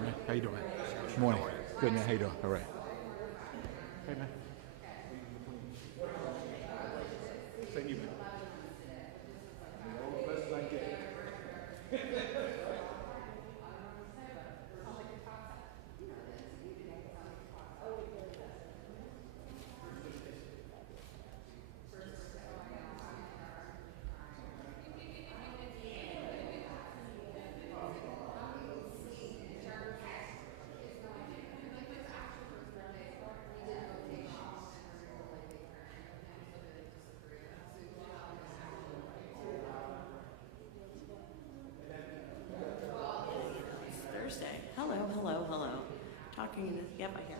morning, man. How you doing? Morning. Good, man. How you doing? All right. Hey, man. Same evening. Best I get. Thursday. Hello, hello, hello. Talking, yep, I hear.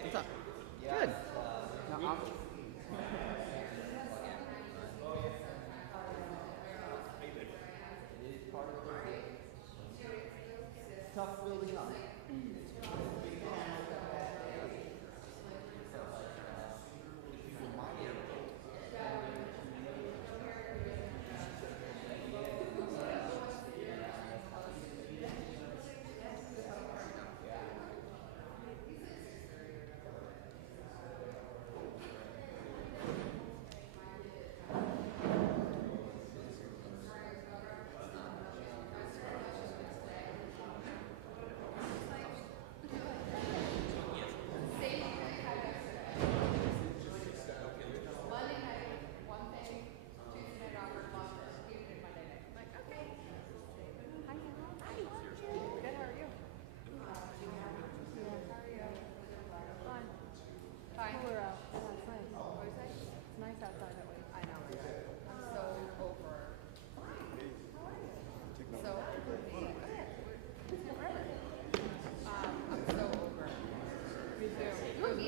What's up? Good. No, tough building up.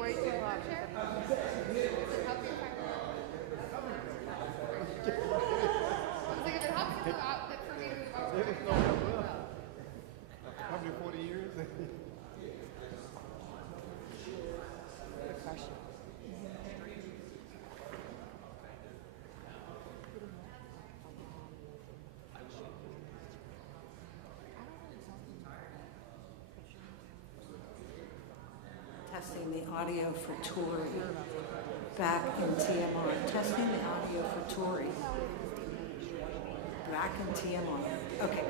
Way too hot. Probably 40 years. Testing the audio for Tori. Back in TMR. Testing the audio for Tori. Rack and TM on. Okay.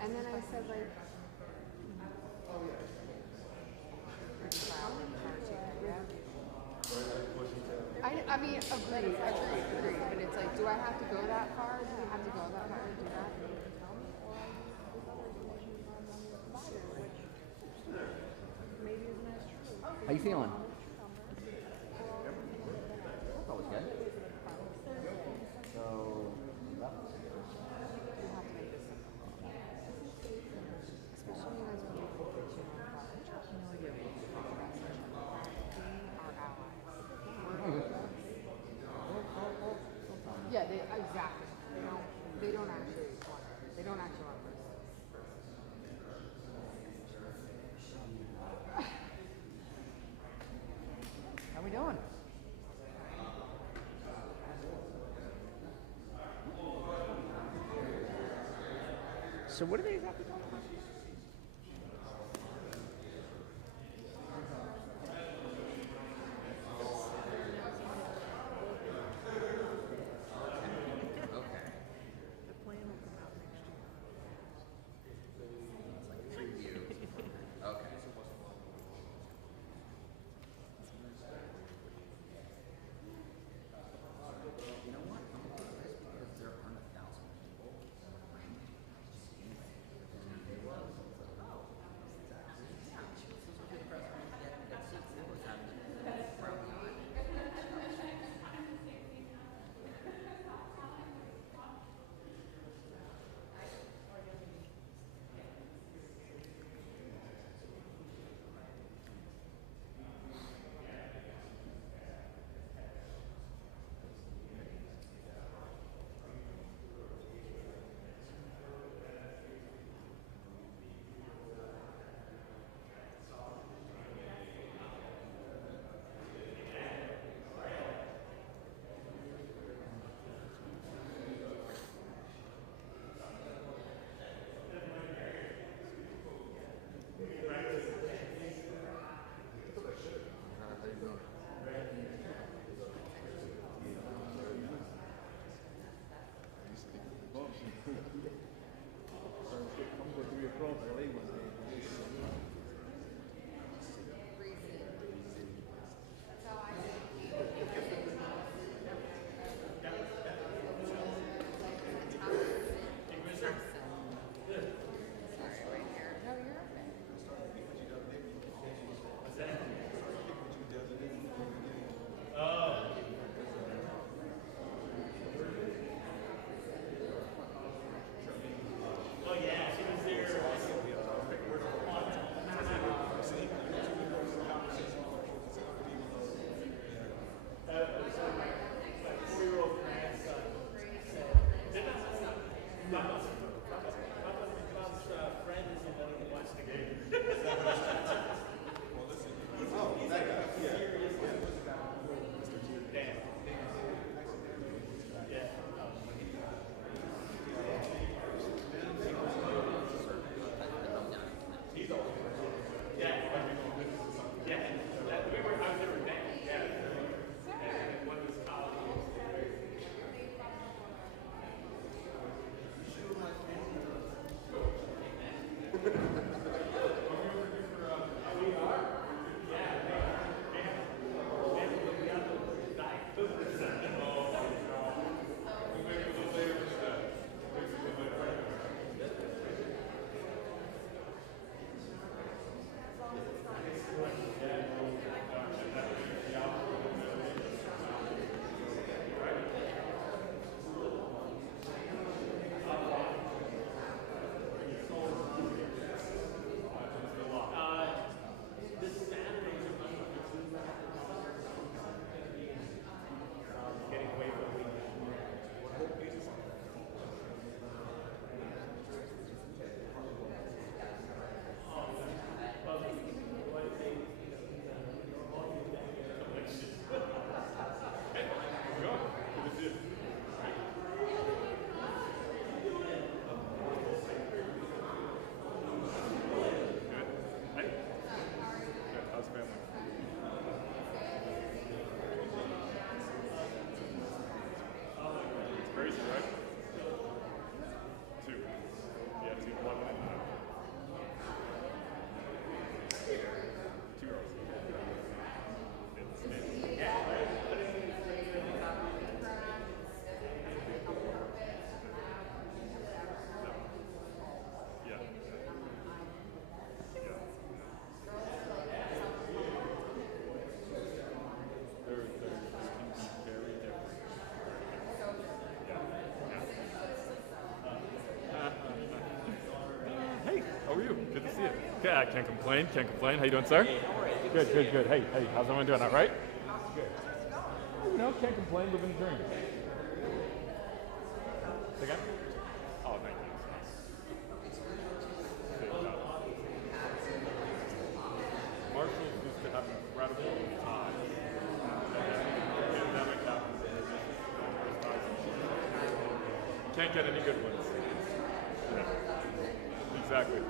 And then I said, like, I mean, agreed, but it's like, do I have to go that far? Do we have to go that far to do that? How you feeling? That's always good. So, Yeah, exactly. They don't actually want it. They don't actually want this. how we doing? So what are they exactly talking about? Okay, I can't complain. Can't complain. How you doing, sir? Hey, how are you? Good, good, good. Hey, how's everyone doing? All right? Good. You know, can't complain. Living the dream. Say again? Oh, thank you. Good job. Marshall used to have an incredible time. Pandemic happened. Can't get any good ones. Yeah. Exactly.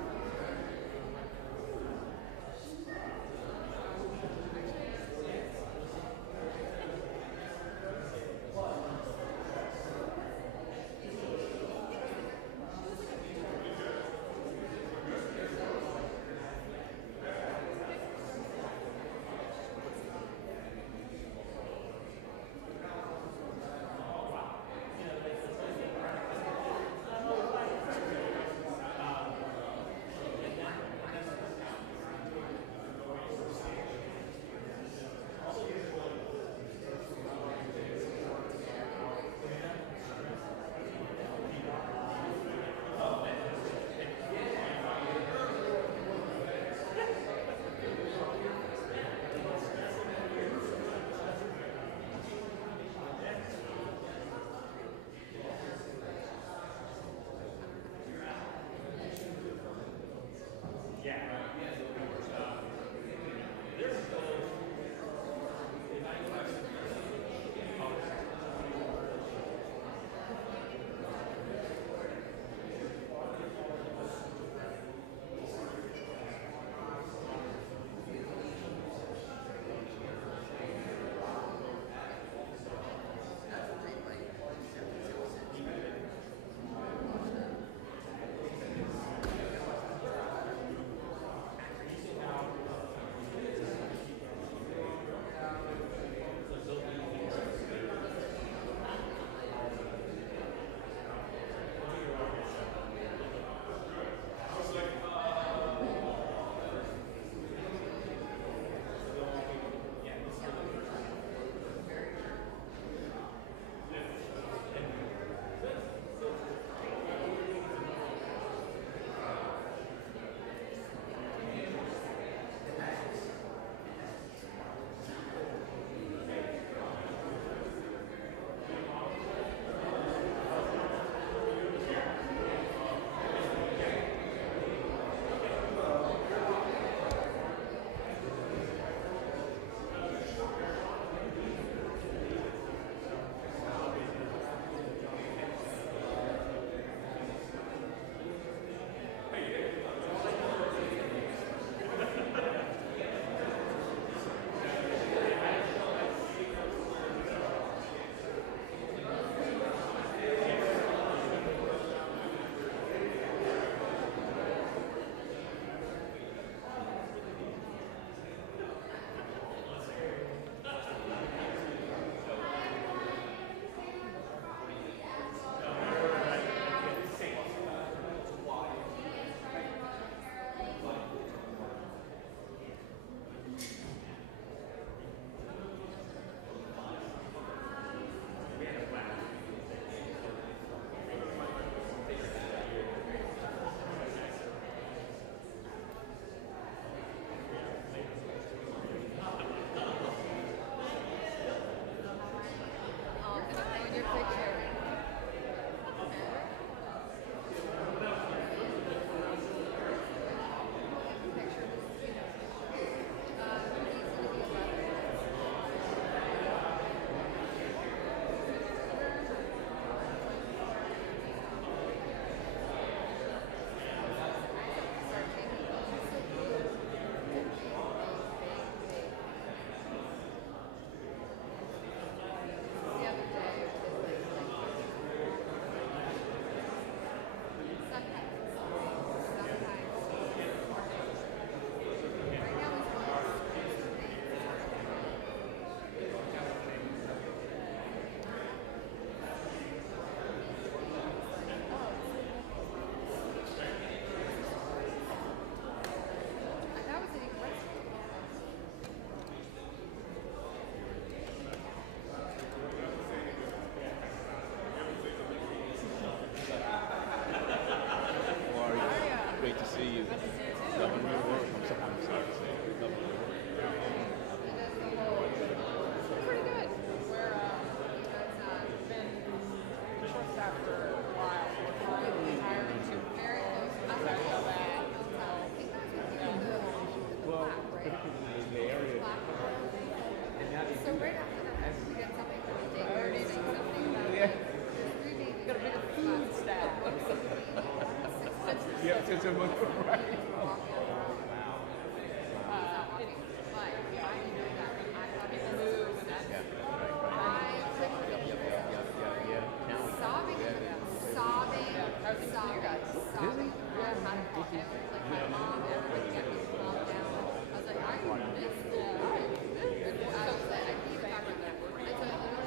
it's a right.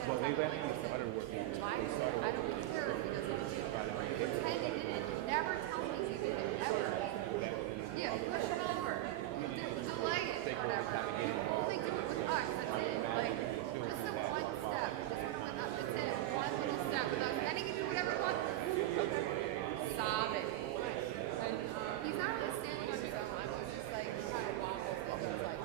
Well, they let me started working. Never tell me he did it ever. Yeah, push it over. Delay it or whatever. Only do it with us. That's it. Like just the one step. Just with us. That's it. One little step with us. Then he can do whatever he wants. Sobbing. And he's not really standing on his own. It was just like he kind of wobbles and goes like.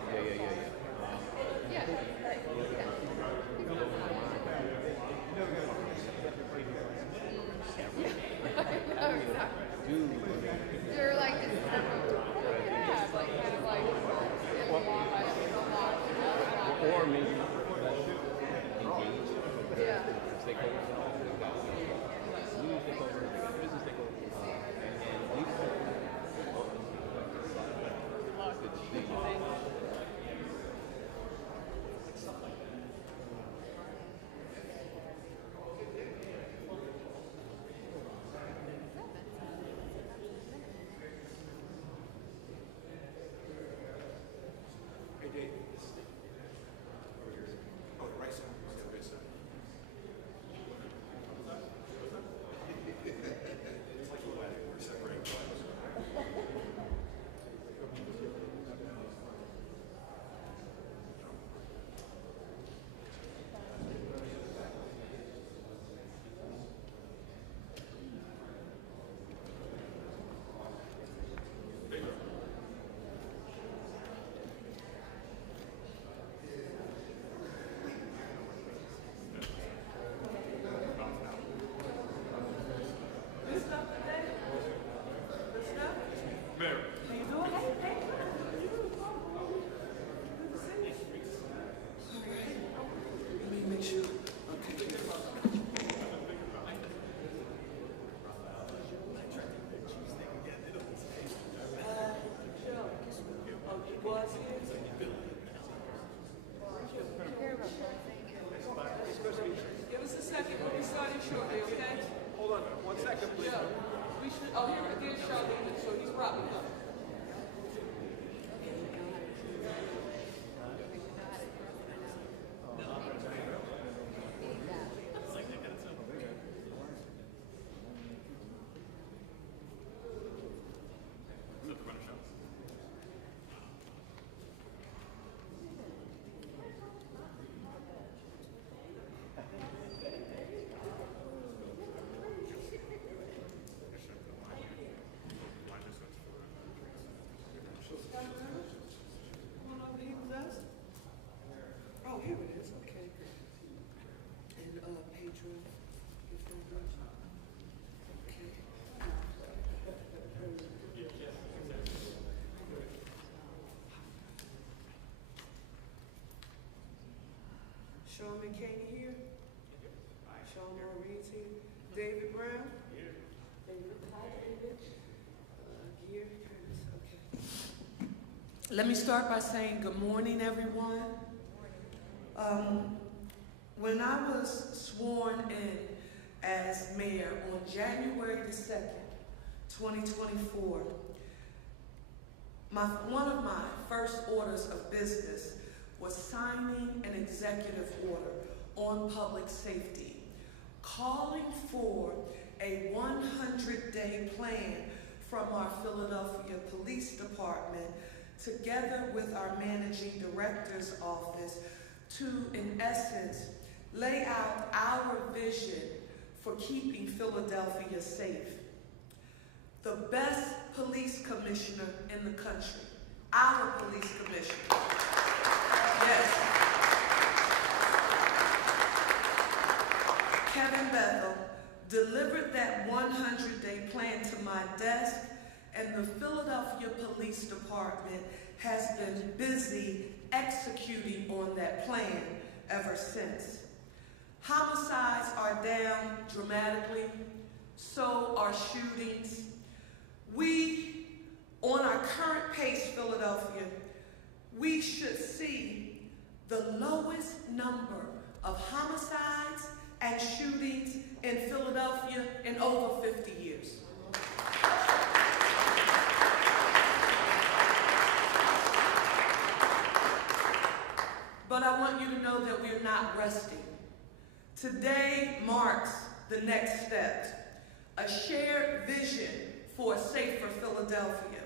You're like this kind of like kind of like Or maybe yeah. stakeholders, new stakeholders, business stakeholders, and legal Hey, Dave. Oh, the right side. The right side. It's like a wedding. We're separating clothes. Let me make sure. Okay. Give us a second. We'll be starting shortly, okay? Hold on 1 second, please. Yeah. We should. Oh, here again, Charlene. So he's probably up. Oh, here it is. Okay. And patron. Okay. Sean McCaney here. Sean Maurice here. David Brown. Here. David. Hi, David. Here. Curtis. Okay. Let me start by saying good morning, everyone. When I was sworn in as mayor on January the 2nd, 2024, one of my first orders of business was signing an executive order on public safety, calling for a 100-day plan from our Philadelphia Police Department together with our managing director's office to, in essence, lay out our vision for keeping Philadelphia safe. The best police commissioner in the country, our police commissioner. Yes. Kevin Bethel delivered that 100-day plan to my desk, and the Philadelphia Police Department has been busy executing on that plan ever since. Homicides are down dramatically, so are shootings. we, on our current pace, Philadelphia, we should see the lowest number of homicides and shootings in Philadelphia in over 50 years. But I want you to know that we're not resting. Today marks the next step, a shared vision for a safer Philadelphia.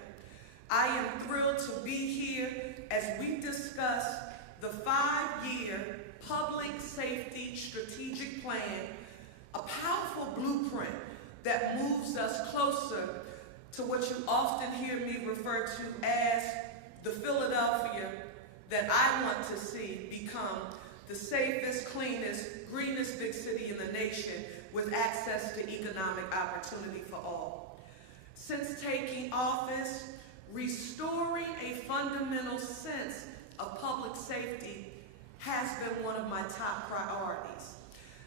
I am thrilled to be here as we discuss the 5-year public safety strategic plan, a powerful blueprint that moves us closer to what you often hear me refer to as the Philadelphia that I want to see become the safest, cleanest, greenest big city in the nation with access to economic opportunity for all. Since taking office, restoring a fundamental sense of public safety has been one of my top priorities.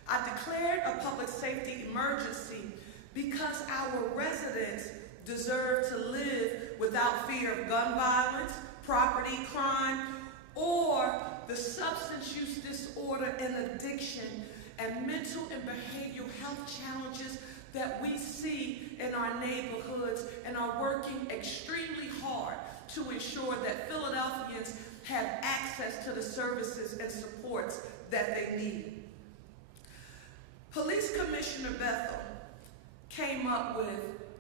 I declared a public safety emergency because our residents deserve to live without fear of gun violence, property crime, or the substance use disorder and addiction and mental and behavioral health challenges that we see in our neighborhoods, and are working extremely hard to ensure that Philadelphians have access to the services and supports that they need. Police Commissioner Bethel came up with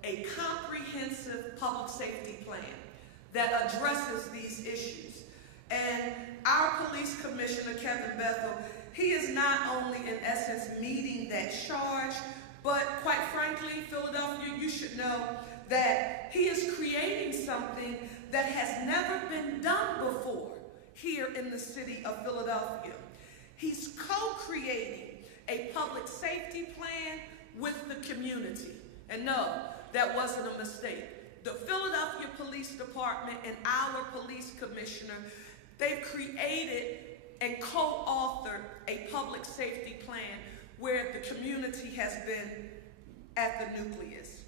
a comprehensive public safety plan that addresses these issues. And our police commissioner, Kevin Bethel, he is not only in essence meeting that charge, but quite frankly, Philadelphia, you should know that he is creating something that has never been done before here in the city of Philadelphia. He's co-creating a public safety plan with the community. And no, that wasn't a mistake. The Philadelphia Police Department and our police commissioner, they've created and co-authored a public safety plan where the community has been at the nucleus.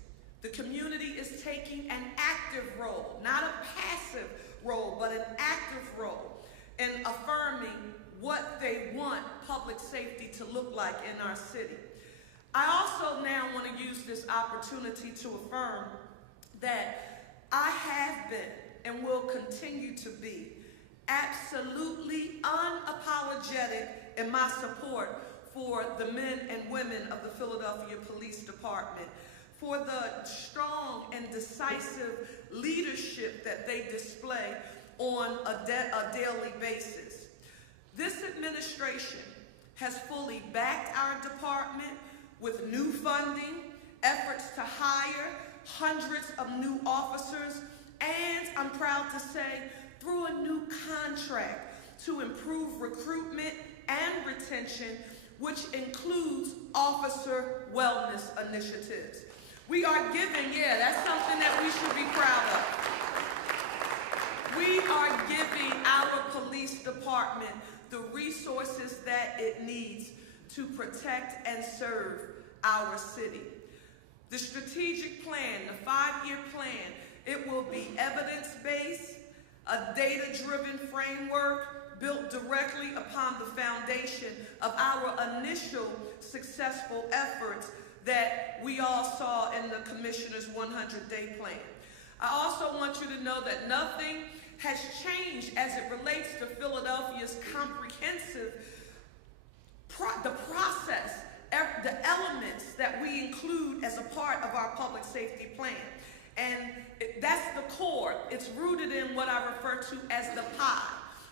The community is taking an active role, not a passive role, but an active role in affirming what they want public safety to look like in our city. I also now want to use this opportunity to affirm that I have been and will continue to be absolutely unapologetic in my support for the men and women of the Philadelphia Police Department, for the strong and decisive leadership that they display on a daily basis. This administration has fully backed our department with new funding, efforts to hire hundreds of new officers, and I'm proud to say, through a new contract to improve recruitment and retention, which includes officer wellness initiatives. We are giving, that's something that we should be proud of. We are giving our police department the resources that it needs to protect and serve our city. The strategic plan, the 5-year plan, it will be evidence-based, a data-driven framework built directly upon the foundation of our initial successful efforts that we all saw in the Commissioner's 100-day plan. I also want you to know that nothing has changed as it relates to Philadelphia's comprehensive the process, the elements that we include as a part of our public safety plan. And that's the core. It's rooted in what I refer to as the PI: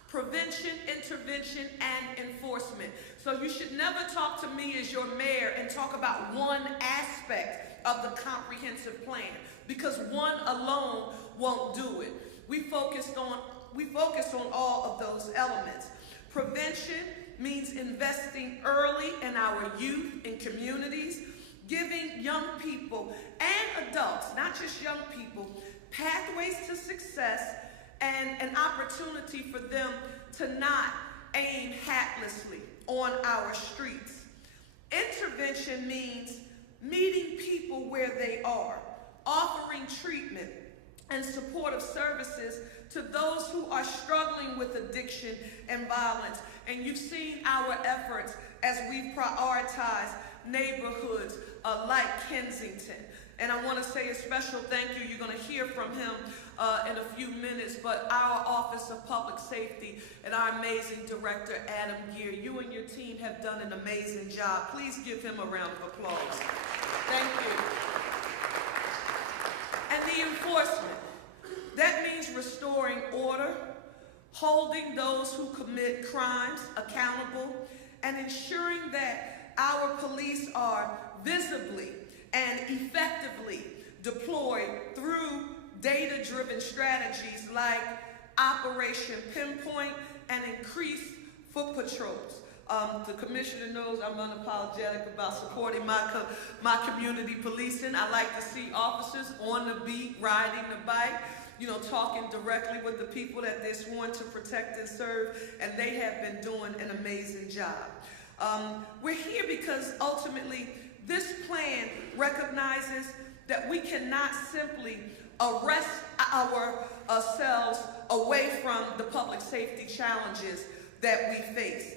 prevention, intervention, and enforcement. So you should never talk to me as your mayor and talk about one aspect of the comprehensive plan, because one alone won't do it. We focus on all of those elements. Prevention means investing early in our youth and communities, giving young people and adults, not just young people, pathways to success and an opportunity for them to not aim haplessly on our streets. Intervention means meeting people where they are, offering treatment and supportive services to those who are struggling with addiction and violence. And you've seen our efforts as we prioritize neighborhoods like Kensington. And I want to say a special thank you. You're going to hear from him in a few minutes, but our Office of Public Safety and our amazing director, Adam Gear, you and your team have done an amazing job. Please give him a round of applause. Thank you. And the enforcement. That means restoring order, holding those who commit crimes accountable, and ensuring that our police are visibly and effectively deployed through data-driven strategies like Operation Pinpoint and increased foot patrols. The commissioner knows I'm unapologetic about supporting my community policing. I like to see officers on the beat, riding the bike, you know, talking directly with the people that they're sworn to protect and serve, and they have been doing an amazing job. We're here because ultimately this plan recognizes that we cannot simply arrest ourselves away from the public safety challenges that we face.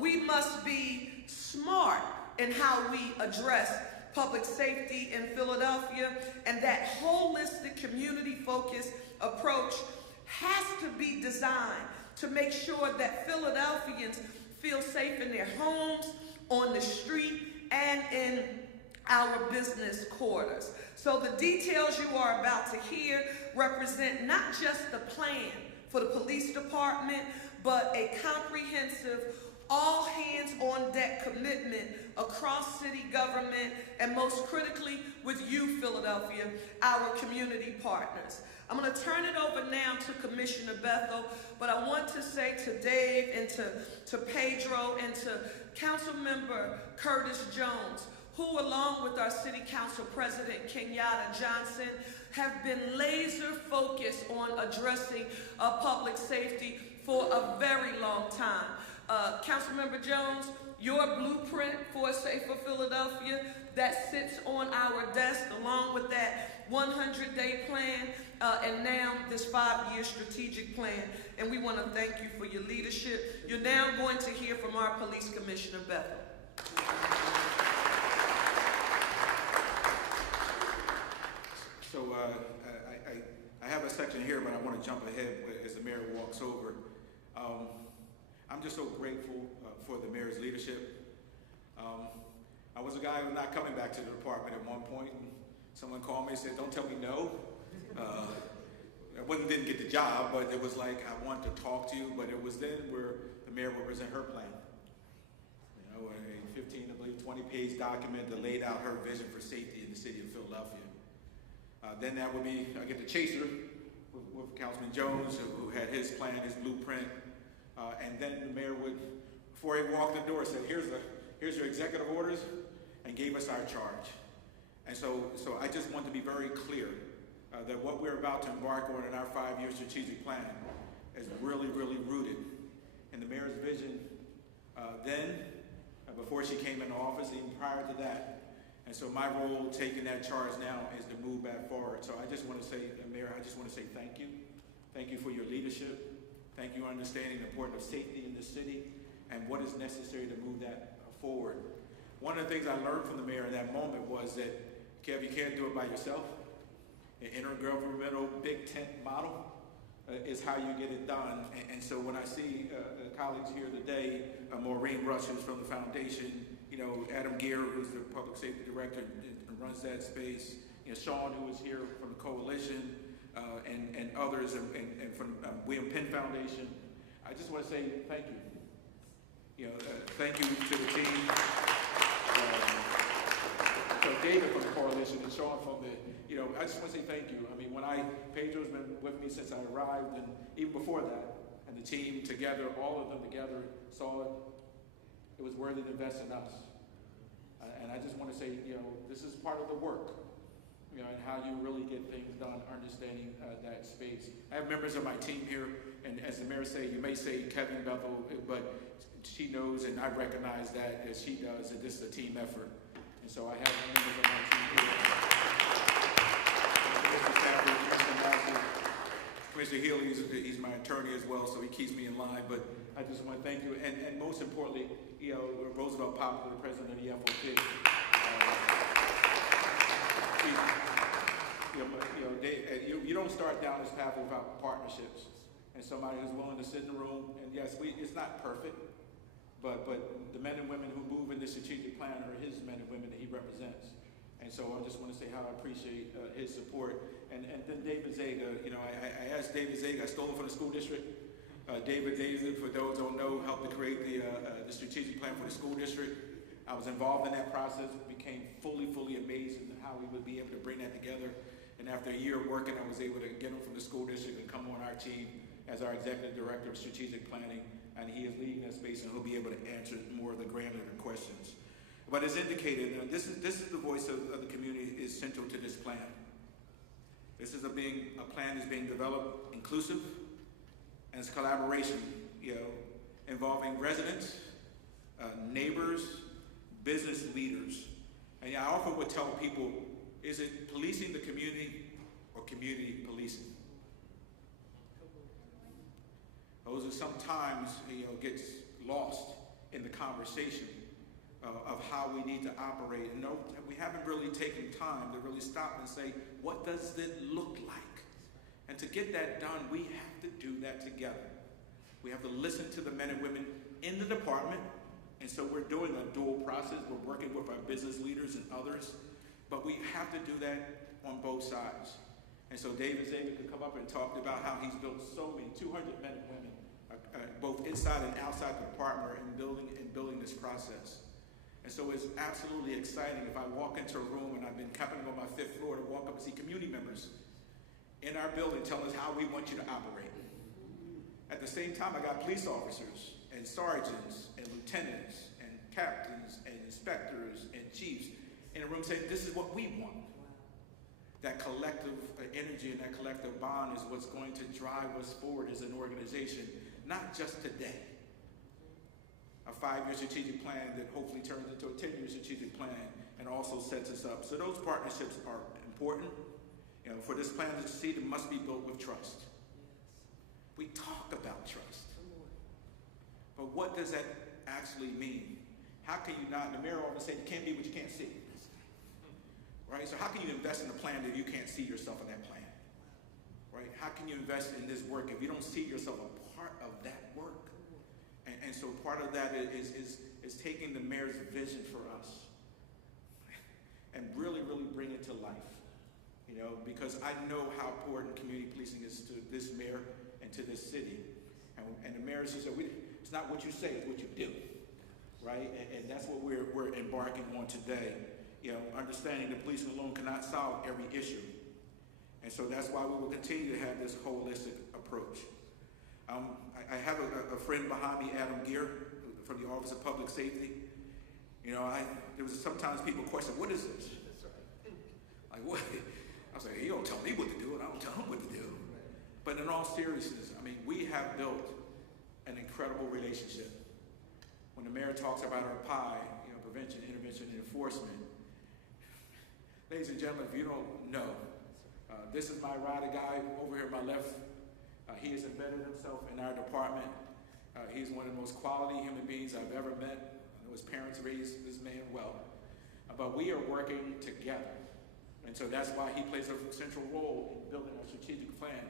We must be smart in how we address public safety in Philadelphia, and that holistic community-focused approach has to be designed to make sure that Philadelphians feel safe in their homes, on the street, and in our business quarters. So the details you are about to hear represent not just the plan for the police department, but a comprehensive, all-hands-on-deck commitment across city government, and most critically with you, Philadelphia, our community partners. I'm going to turn it over now to Commissioner Bethel, but I want to say to Dave and to Pedro and to Councilmember Curtis Jones, who along with our City Council President Kenyatta Johnson have been laser focused on addressing public safety for a very long time. Councilmember Jones, your blueprint for a safer Philadelphia that sits on our desk along with that 100-day plan and now this 5-year strategic plan. And we want to thank you for your leadership. You're now going to hear from our Police Commissioner Bethel. So I have a section here, but I want to jump ahead as the mayor walks over. I'm just so grateful for the mayor's leadership. I was a guy who was not coming back to the department at one point, and someone called me and said, "Don't tell me no." I didn't get the job, but it was like, I want to talk to you, but it was then where the mayor would present her plan. You know, a 15, I believe, 20-page document that laid out her vision for safety in the city of Philadelphia. Then that would be, I get the chaser with Councilman Jones, who had his plan, his blueprint. And then the mayor would, before he walked the door, said, here's your executive orders, and gave us our charge. And so I just want to be very clear that what we're about to embark on in our 5-year strategic plan is really, really rooted in the mayor's vision before she came into office, even prior to that. And so my role taking that charge now is to move back forward. So I just want to say, Mayor, I just want to say thank you. Thank you for your leadership. Thank you for understanding the importance of safety in the city and what is necessary to move that forward. One of the things I learned from the mayor in that moment was that, Kev, you can't do it by yourself. An intergovernmental big tent model is how you get it done. And so when I see colleagues here today, Maureen Rush, who's from the foundation, you know, Adam Gear, who's the public safety director and runs that space, you know, Sean, who is here from the coalition, and others, and from William Penn Foundation, I just want to say thank you. You know, thank you to the team. So David from the coalition and Sean from the, you know, I just want to say thank you. I mean, Pedro's been with me since I arrived, and even before that, and the team together, all of them together, saw it was worthy to invest in us. And I just want to say, you know, this is part of the work, you know, and how you really get things done, understanding that space. I have members of my team here, and as the mayor say, you may say Kevin Bethel, but she knows, and I recognize that as she does, that this is a team effort. And so I have members of my team here. Mr. Stafford, Commissioner Massey, Commissioner Healy, he's my attorney as well, so he keeps me in line. But I just want to thank you, and most importantly, Roosevelt Poplar, the president of the FOP. You don't start down this path without partnerships and somebody who's willing to sit in the room. And yes, it's not perfect, but the men and women who move in this strategic plan are his men and women that he represents. And so I just want to say how I appreciate his support. And then David Zega, I asked David Zega, I stole him from the school district. David, for those who don't know, helped to create the strategic plan for the school district. I was involved in that process, became fully amazed at how we would be able to bring that together. And after a year of working, I was able to get him from the school district and come on our team as our executive director of strategic planning. And he is leading that space, and he'll be able to answer more of the granular questions. But as indicated, this is the voice of the community is central to this plan. This is a plan that's being developed inclusive, and it's collaboration, involving residents, neighbors, business leaders. And I often would tell people, is it policing the community or community policing? Those are sometimes, gets lost in the conversation of how we need to operate. And no, we haven't really taken time to really stop and say, what does it look like? And to get that done, we have to do that together. We have to listen to the men and women in the department. And so we're doing a dual process. We're working with our business leaders and others. But we have to do that on both sides. And so David Zega could come up and talk about how he's built so many, 200 men and women, both inside and outside the department in building this process. And so it's absolutely exciting if I walk into a room, and I've been happening on my 5th floor, to walk up and see community members in our building telling us how we want you to operate. At the same time, I got police officers and sergeants and lieutenants and captains and inspectors and chiefs in a room saying, this is what we want. That collective energy and that collective bond is what's going to drive us forward as an organization, not just today. A 5-year strategic plan that hopefully turns into a 10-year strategic plan and also sets us up. So those partnerships are important. For this plan to succeed, it must be built with trust. We talk about trust. But what does that actually mean? How can you not, the mayor always said, you can't be what you can't see. Right? So how can you invest in a plan if you can't see yourself in that plan? Right? How can you invest in this work if you don't see yourself a part of that work? And so part of that is taking the mayor's vision for us and really bring it to life. Because I know how important community policing is to this mayor and to this city. And the mayor says, it's not what you say, it's what you do. Right? And that's what we're embarking on today. Understanding that policing alone cannot solve every issue. And so that's why we will continue to have this holistic approach. I have a friend behind me, Adam Gear, from the Office of Public Safety. There was sometimes people question, what is this? That's right. Like, what? I was like, he don't tell me what to do, and I don't tell him what to do. But in all seriousness, we have built an incredible relationship. When the mayor talks about our PIE, prevention, intervention, and enforcement, ladies and gentlemen, if you don't know, this is my rider guy over here on my left. He has embedded himself in our department. He's one of the most quality human beings I've ever met. I know his parents raised this man well. But we are working together. And so that's why he plays a central role in building our strategic plan.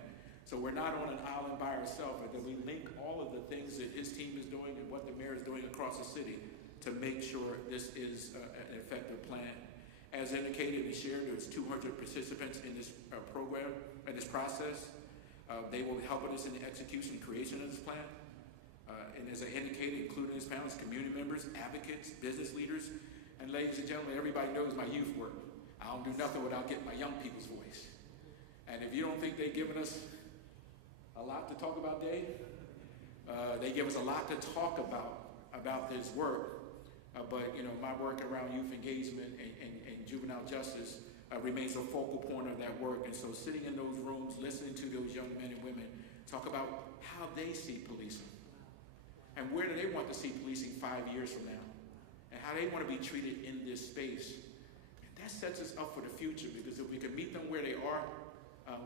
So we're not on an island by ourselves, but that we link all of the things that his team is doing and what the mayor is doing across the city to make sure this is an effective plan. As indicated and shared, there's 200 participants in this program, in this process. They will help us in the execution and creation of this plan. And as I indicated, including this panel, is community members, advocates, business leaders, and ladies and gentlemen, everybody knows my youth work. I don't do nothing without getting my young people's voice. And if you don't think they've given us a lot to talk about, Dave, they give us a lot to talk about this work. But my work around youth engagement and juvenile justice remains a focal point of that work. And so sitting in those rooms, listening to those young men and women talk about how they see policing and where do they want to see policing 5 years from now and how they want to be treated in this space. And that sets us up for the future, because if we can meet them where they are,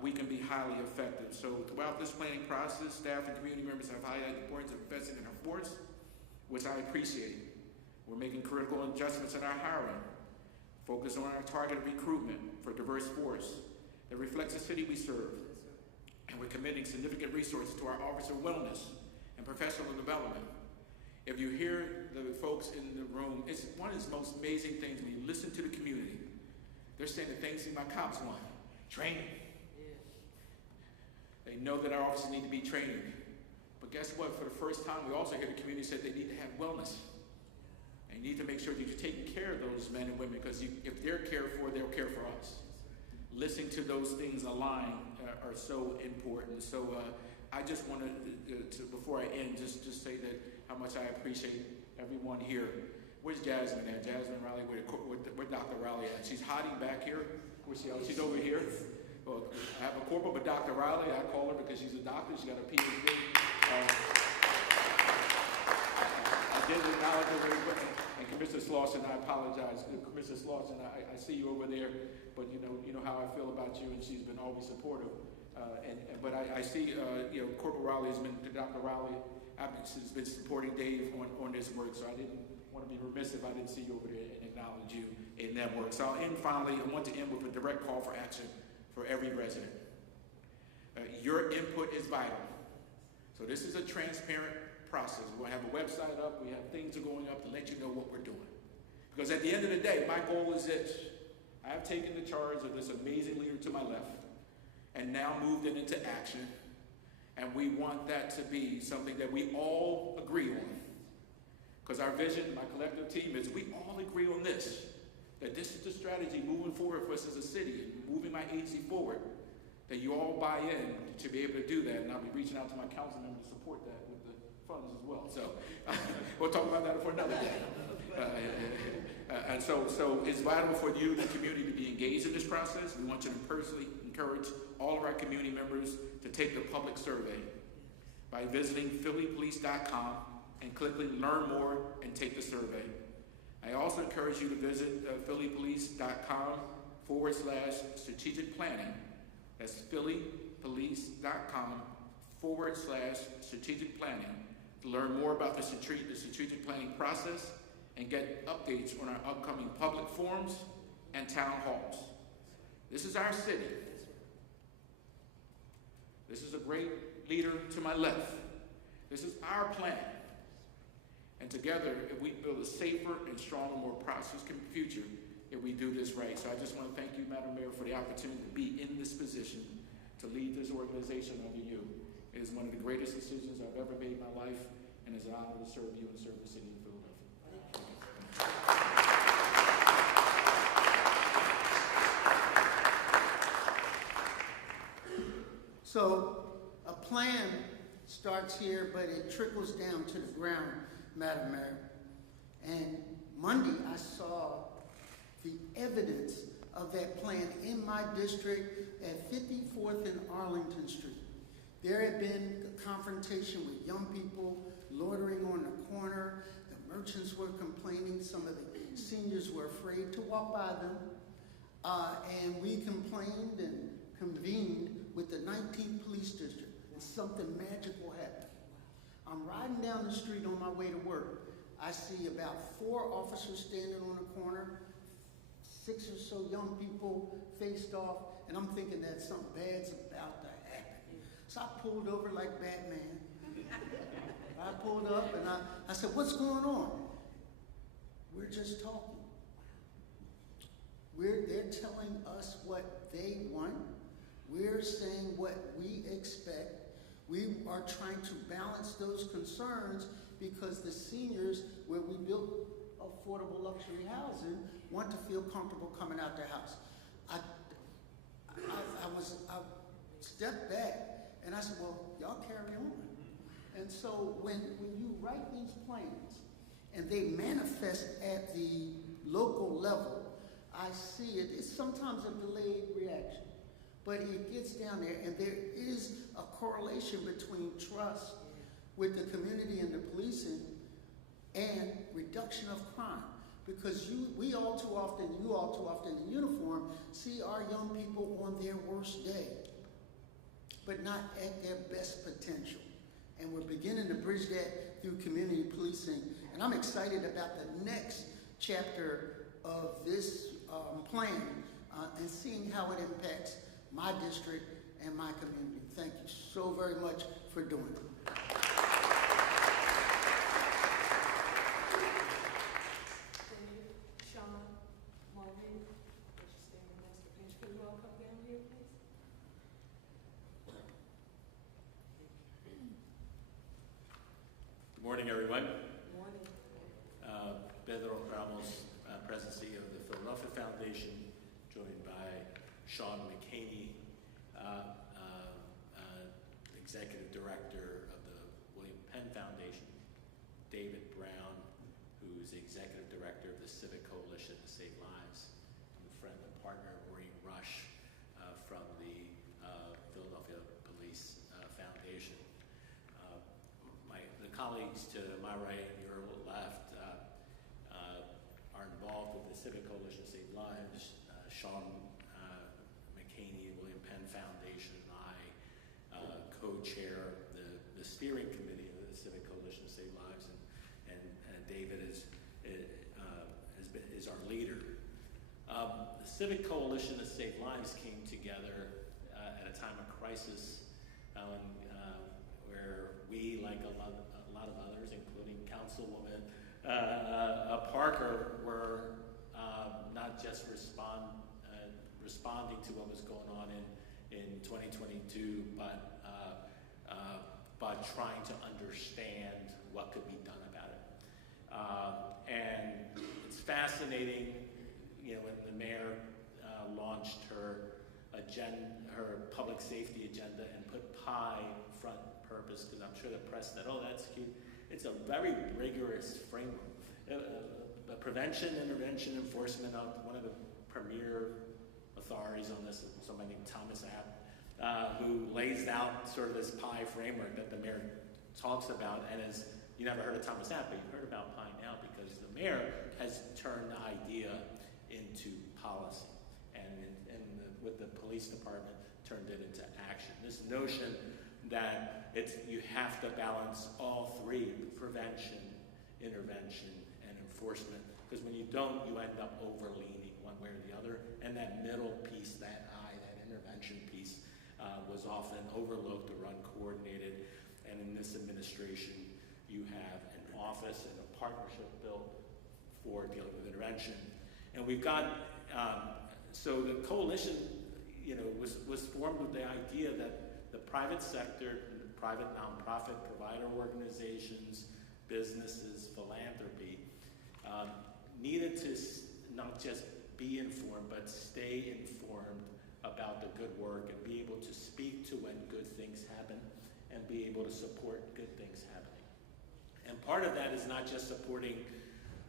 we can be highly effective. So throughout this planning process, staff and community members have highlighted the importance of investing in our force, which I appreciate. We're making critical adjustments in our hiring, focus on our targeted recruitment for diverse force that reflects the city we serve. And we're committing significant resources to our officer wellness and professional development. If you hear the folks in the room, it's one of the most amazing things when you listen to the community. They're saying the things that my cops want. Training. They know that our officers need to be trained. But guess what? For the first time, we also hear the community say they need to have wellness. And you need to make sure that you're taking care of those men and women, because if they're cared for, they'll care for us. Listening to those things align are so important. So I just wanted to, before I end, just say that how much I appreciate everyone here. Where's Jasmine at? Jasmine Riley, where Dr. Riley at? She's hiding back here. Where's she? Oh, she's over here. Well, I have a corporal, but Dr. Riley, I call her because she's a doctor. She got a PhD. I did acknowledge her very quickly. And Commissioner Slauson, I apologize. Commissioner Slauson, I see you over there, but you know how I feel about you, and she's been always supportive. But I see, Corporal Riley has been, Dr. Riley, has been supporting Dave on this work, so I didn't want to be remiss if I didn't see you over there and acknowledge you in that work. So I'll end finally. I want to end with a direct call for action for every resident. Your input is vital. So this is a transparent process. We're going to have a website up. We have things are going up to let you know what we're doing. Because at the end of the day, my goal is this. I have taken the charge of this amazing leader to my left and now moved it into action. And we want that to be something that we all agree on. Because our vision, my collective team, is we all agree on this. That this is the strategy moving forward for us as a city and moving my agency forward. That you all buy in to be able to do that. And I'll be reaching out to my council members to support that with the funds as well. So we'll talk about that for another day. And so it's vital for you, the community, to be engaged in this process. We want you to personally encourage all of our community members to take the public survey by visiting phillypolice.com and clicking Learn More and take the survey. I also encourage you to visit phillypolice.com/strategic planning. That's phillypolice.com/strategic planning to learn more about the strategic planning process and get updates on our upcoming public forums and town halls. This is our city. This is a great leader to my left. This is our plan. And together, if we build a safer and stronger, more prosperous future, if we do this right. So I just want to thank you, Madam Mayor, for the opportunity to be in this position, to lead this organization under you. It is one of the greatest decisions I've ever made in my life, and it's an honor to serve you and serve the city of Philadelphia. So a plan starts here, but it trickles down to the ground, Madam Mayor. And Monday, I saw the evidence of that plan in my district at 54th and Arlington Street. There had been a confrontation with young people loitering on the corner. The merchants were complaining. Some of the seniors were afraid to walk by them. And we complained and convened with the 19th Police District, and something magical happened. I'm riding down the street on my way to work. I see about 4 officers standing on the corner, 6 or so young people faced off, and I'm thinking that something bad's about to happen. So I pulled over like Batman. I pulled up and I said, "What's going on?" "We're just talking. They're telling us what they want. We're saying what we expect. We are trying to balance those concerns because the seniors, where we built affordable luxury housing, want to feel comfortable coming out their house." I stepped back and I said, "Well, y'all carry on." And so when you write these plans and they manifest at the local level, I see it. It's sometimes a delayed reaction, but it gets down there, and there is a correlation between trust with the community and the policing and reduction of crime. Because we all too often, you all too often in uniform, see our young people on their worst day. but not at their best potential. And we're beginning to bridge that through community policing. And I'm excited about the next chapter of this plan and seeing how it impacts my district and my community. Thank you so very much for doing it. Sean, Marvin, would you stand and master page? Can you all come down here, please? Good morning, everyone. Morning. Pedro Ramos, Presidency of the Philadelphia Foundation, joined by Sean McCaney, Executive Director of the William Penn Foundation, David Brown, who's the Executive Director of the Civic Coalition to Save Lives, and friend and partner Maureen Rush from the Philadelphia Police Foundation. The colleagues to my right and your left are involved with the Civic Coalition to Save Lives. Sean McCaney, William Penn Foundation, and I co-chair the steering committee of the Civic Coalition to Save Lives, and David is our leader. The Civic Coalition to Save Lives came together at a time of crisis where we, like a lot of others, including Councilwoman Parker, were not just responding to what was going on in 2022, but trying to understand what could be done about it. And it's fascinating, when the mayor launched her public safety agenda and put PI front purpose, because I'm sure the press said, oh, that's cute. It's a very rigorous framework. Prevention, intervention, enforcement of one of the premier authorities on this, somebody named Thomas App, who lays out sort of this PI framework that the mayor talks about. And you never heard of Thomas App, but you've heard about PI now because the mayor has turned the idea into policy, and with the police department turned it into action. This notion that you have to balance all three: prevention, intervention, and enforcement. Because when you don't, you end up over-leaning one way or the other. And that middle piece, that intervention piece, was often overlooked or uncoordinated. And in this administration, you have an office and a partnership built for dealing with intervention. And we've got, so the coalition, was formed with the idea that the private sector, private nonprofit provider organizations, businesses, philanthropy, needed to not just be informed, but stay informed about the good work and be able to speak to when good things happen and be able to support good things happening. And part of that is not just supporting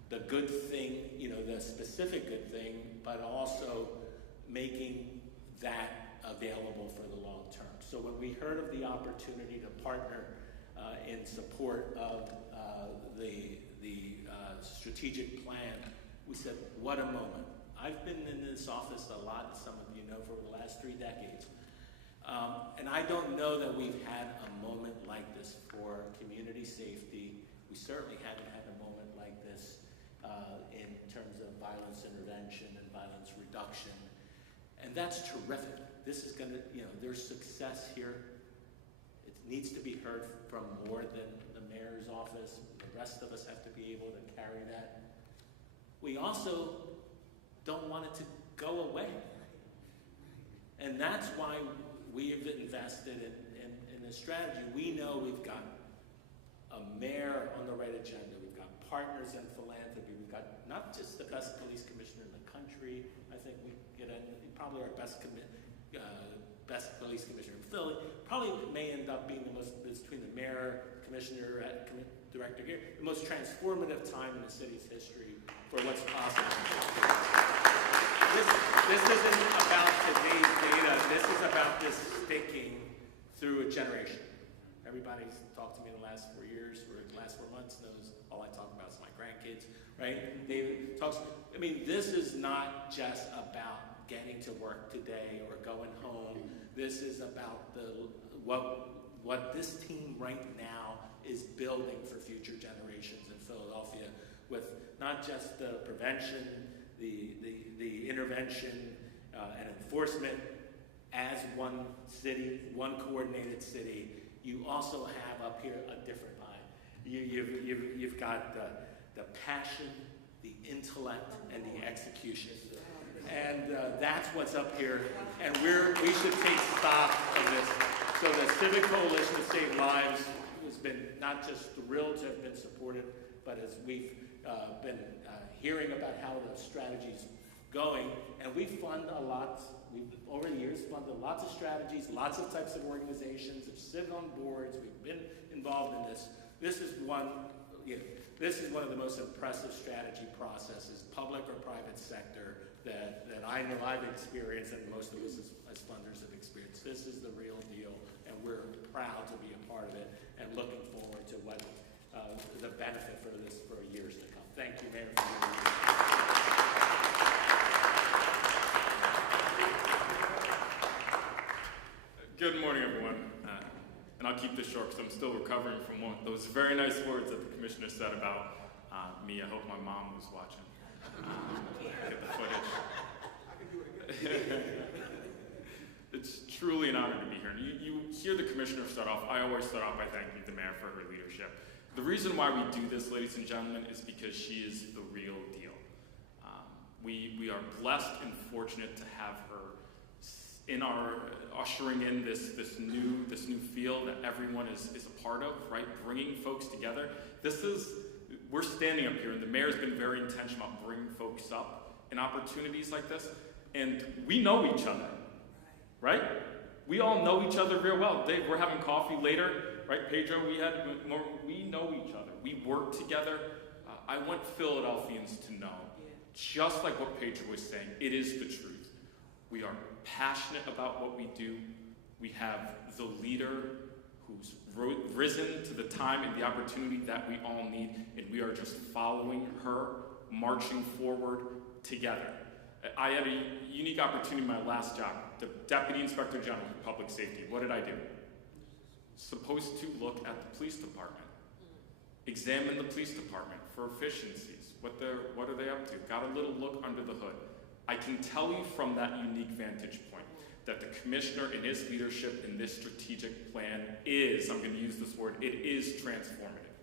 the good thing, the specific good thing, but also making that available for the long term. So when we heard of the opportunity to partner in support of the strategic plan, we said, what a moment. I've been in this office a lot, as some of you know, for the last 3 decades. And I don't know that we've had a moment like this for community safety. We certainly haven't had a moment like this in terms of violence intervention and violence reduction. And that's terrific. This is going to, there's success here. It needs to be heard from more than the mayor's office. The rest of us have to be able to carry that. We also don't want it to go away. And that's why we've invested in this strategy. We know we've got a mayor on the right agenda. We've got partners in philanthropy. We've got not just the best police commissioner in the country. I think we get probably our best police commissioner in Philly. Probably may end up being the most, between the mayor, commissioner, director here, the most transformative time in the city's history for what's possible. This isn't about today's data. This is about this sticking through a generation. Everybody's talked to me in the last 4 years, or the last 4 months, knows all I talk about is my grandkids, right? David talks, this is not just about getting to work today or going home. This is about the what this team right now is building for future generations in Philadelphia, with not just the prevention, the intervention, and enforcement as one city, one coordinated city. You also have up here a different vibe. You've got the passion, the intellect, and the execution. And that's what's up here. And we should take stock of this. So the Civic Coalition to Save Lives has been not just thrilled to have been supported, but as we've been hearing about how the strategy's going, and we fund a lot. We've over the years funded lots of strategies, lots of types of organizations. Have sit on boards. We've been involved in this. This is one of the most impressive strategy processes, public or private sector, that I know I've experienced, and most of us as funders have experienced. This is the real deal, and we're proud to be a part of it, and looking forward to what the benefit for this for years to come. Thank you, Mayor. Good morning, everyone. And I'll keep this short because I'm still recovering from those very nice words that the commissioner said about me. I hope my mom was watching. Get the footage. It's truly an honor to be here. You hear the commissioner start off. I always start off by thanking the mayor for her leadership. The reason why we do this, ladies and gentlemen, is because she is the real deal. We are blessed and fortunate to have her in our ushering in this new field that everyone is a part of, right? Bringing folks together. We're standing up here, and the mayor's been very intentional about bringing folks up in opportunities like this, and we know each other, right? We all know each other real well. Dave, we're having coffee later, right? Pedro, we know each other. We work together. I want Philadelphians to know, just like what Pedro was saying, it is the truth. We are passionate about what we do. We have the leader who's risen to the time and the opportunity that we all need, and we are just following her, marching forward together. I had a unique opportunity in my last job, the Deputy Inspector General for Public Safety. What did I do? Supposed to look at the police department, examine the police department for efficiencies. What are they up to? Got a little look under the hood. I can tell you from that unique vantage point that the commissioner in his leadership in this strategic plan is, I'm going to use this word, it is transformative.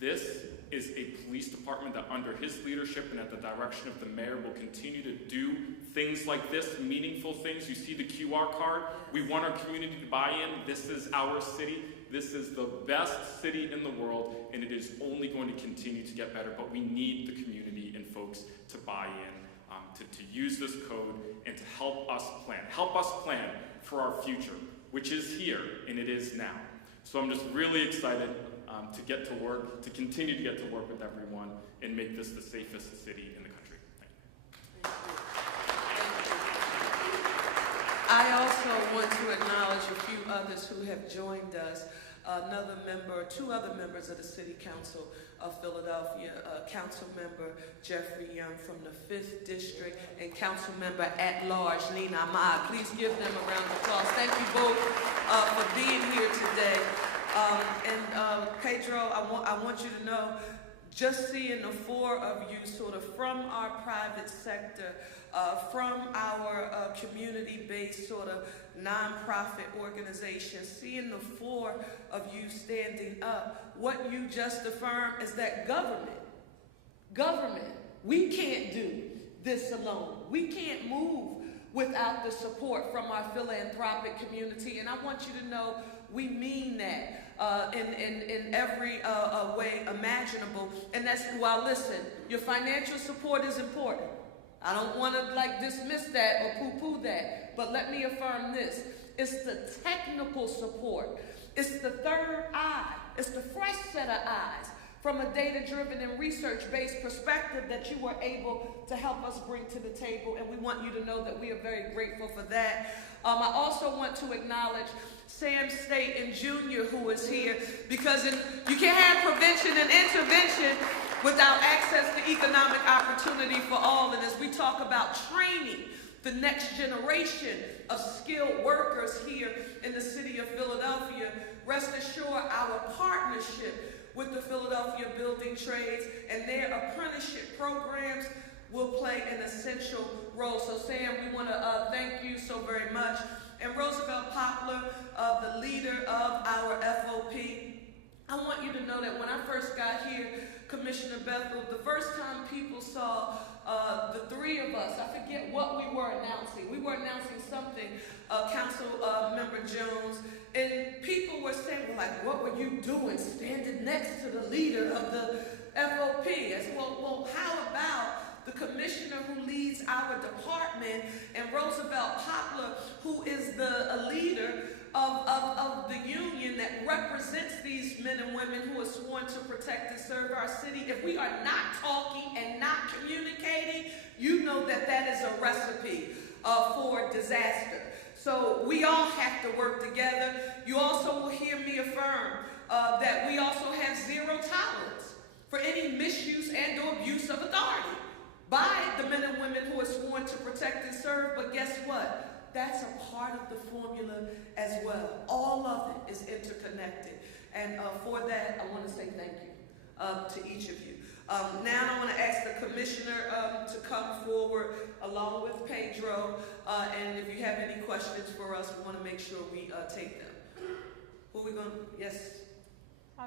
This is a police department that under his leadership and at the direction of the mayor will continue to do things like this, meaningful things. You see the QR card. We want our community to buy in. This is our city. This is the best city in the world, and it is only going to continue to get better, but we need the community and folks to buy in. To use this code and to help us plan for our future, which is here and it is now. So I'm just really excited to get to work, to continue to get to work with everyone and make this the safest city in the country. Thank you. I also want to acknowledge a few others who have joined us. Two other members of the City Council of Philadelphia, Council Member Jeffrey Young from the 5th District, and Council Member at Large Nina Ahmad. Please give them a round of applause. Thank you both for being here today. Pedro, I want you to know, just seeing the 4 of you sort of from our private sector, from our community-based sort of nonprofit organization, seeing the 4 of you standing up, what you just affirmed is that government, we can't do this alone. We can't move without the support from our philanthropic community, and I want you to know we mean that in every way imaginable. And that's why, listen, your financial support is important. I don't want to dismiss that or poo-poo that, but let me affirm this. It's the technical support. It's the third eye. It's the fresh set of eyes from a data-driven and research-based perspective that you were able to help us bring to the table, and we want you to know that we are very grateful for that. I also want to acknowledge Sam Staten Jr., who is here, because you can't have prevention and intervention without access to economic opportunity for all. And as we talk about training the next generation of skilled workers here in the city of Philadelphia. Rest assured, our partnership with the Philadelphia Building Trades and their apprenticeship programs will play an essential role. So Sam, we want to thank you so very much. And Roosevelt Poplar, the leader of our FOP, I want you to know that when I first got here, Commissioner Bethel, the first time people saw the three of us, I forget what we were announcing. We were announcing something, Council Member Jones, and people were saying, well, like, what were you doing standing next to the leader of the FOP? I said, well, how about the commissioner who leads our department and Roosevelt Poplar, who is the leader of the union that represents these men and women who are sworn to protect and serve our city. If we are not talking and not communicating, you know that that is a recipe for disaster. So we all have to work together. You also will hear me affirm that we also have zero tolerance for any misuse and or abuse of authority by the men and women who are sworn to protect and serve. But guess what? That's a part of the formula as well. All of it is interconnected. And for that, I want to say thank you to each of you. Now I want to ask the commissioner to come forward along with Pedro. And if you have any questions for us, we want to make sure we take them. Who are we going to? Yes.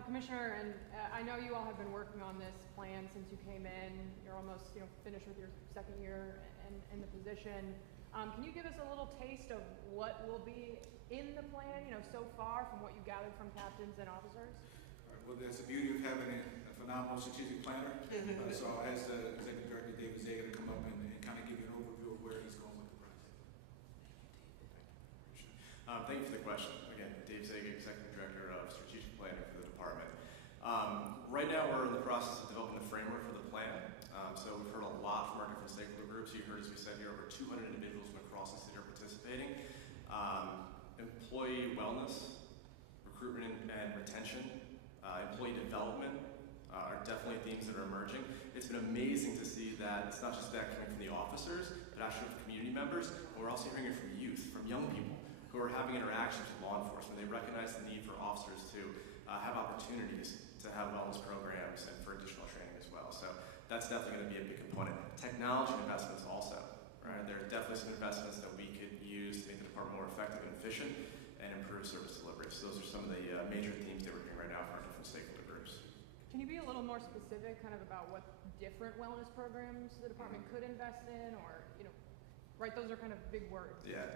Commissioner, and I know you all have been working on this plan since you came in. You're almost finished with your second year in the position. Can you give us a little taste of what will be in the plan, so far from what you gathered from captains and officers? All right, well, that's the beauty of having a phenomenal strategic planner. So I'll ask Executive Director David Zager to come up and kind of give you an overview of where he's going with the project. Thank you for the question. Again, Dave Zager, Executive Director of Strategic Planning for the department. Right now, we're in the process of developing the framework for the plan. So we've heard a lot from our different stakeholder groups. You heard, as we said here, over 200 individuals from across the city are participating. Employee wellness, recruitment and retention, employee development are definitely themes that are emerging. It's been amazing to see that it's not just that coming from the officers, but actually from community members. But we're also hearing it from youth, from young people who are having interactions with law enforcement. They recognize the need for officers to have opportunities to have wellness programs and for additional training as well. So that's definitely going to be a big component. Technology investments also, right? There are definitely some investments that we could use to make the department more effective and efficient and improve service delivery. So those are some of the major themes that we're hearing right now from our different stakeholder groups. Can you be a little more specific kind of about what different wellness programs the department could invest in, or, right, those are kind of big words. Yeah.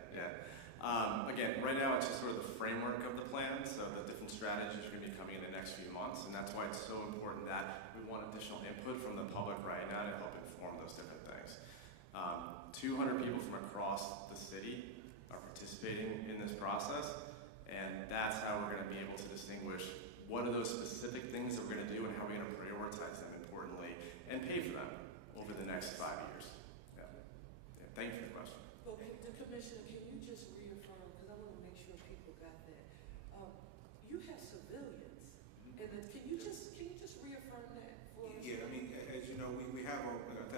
Again, right now it's just sort of the framework of the plan, so the different strategies are going to be coming in the next few months, and that's why it's so important that we want additional input from the public right now to help inform those different things. 200 people from across the city are participating in this process, and that's how we're going to be able to distinguish what are those specific things that we're going to do and how we're going to prioritize them importantly and pay for them over the next 5 years. Yeah. Thank you for the question. Well, the commissioner, can you just reaffirm, because I want to make sure people got that. You have civilians, and then can you just reaffirm that for us? Yeah, I mean, as you know, we have 1,000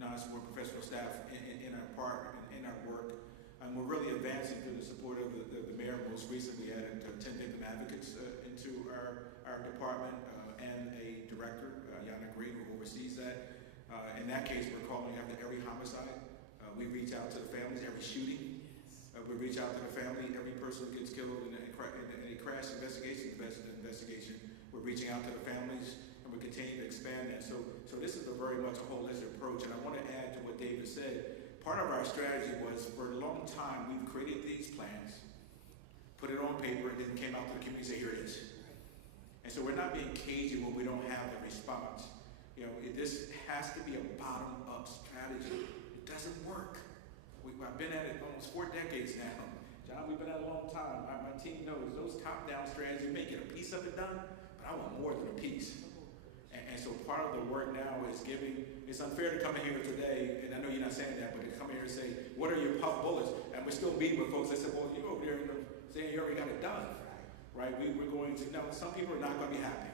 non-support professional staff in our part, in our work. And we're really advancing through the support of the mayor. Most recently added 10 victim advocates into our department and a director, Yana Green, who oversees that. In that case, we're calling after every homicide. We reach out to the families, every shooting. We reach out to the family, every person who gets killed in a crash investigation. We're reaching out to the families, and we continue to expand that. So this is very much a holistic approach. And I want to add to what David said. Part of our strategy was, for a long time, we've created these plans, put it on paper, and then came out to the community and say, here it is. And so we're not being cagey when we don't have the response. This has to be a bottom-up strategy. It doesn't work. I've been at it almost 4 decades now. John, we've been at it a long time. My team knows those top-down strategies, you may get a piece of it done, but I want more than a piece. And so part of the work now is giving, it's unfair to come in here today, and I know you're not saying that, but to come here and say, what are your pop bullets? And we're still meeting with folks that said, well, you're over there saying you already got it done, right? We're going to, now some people are not going to be happy.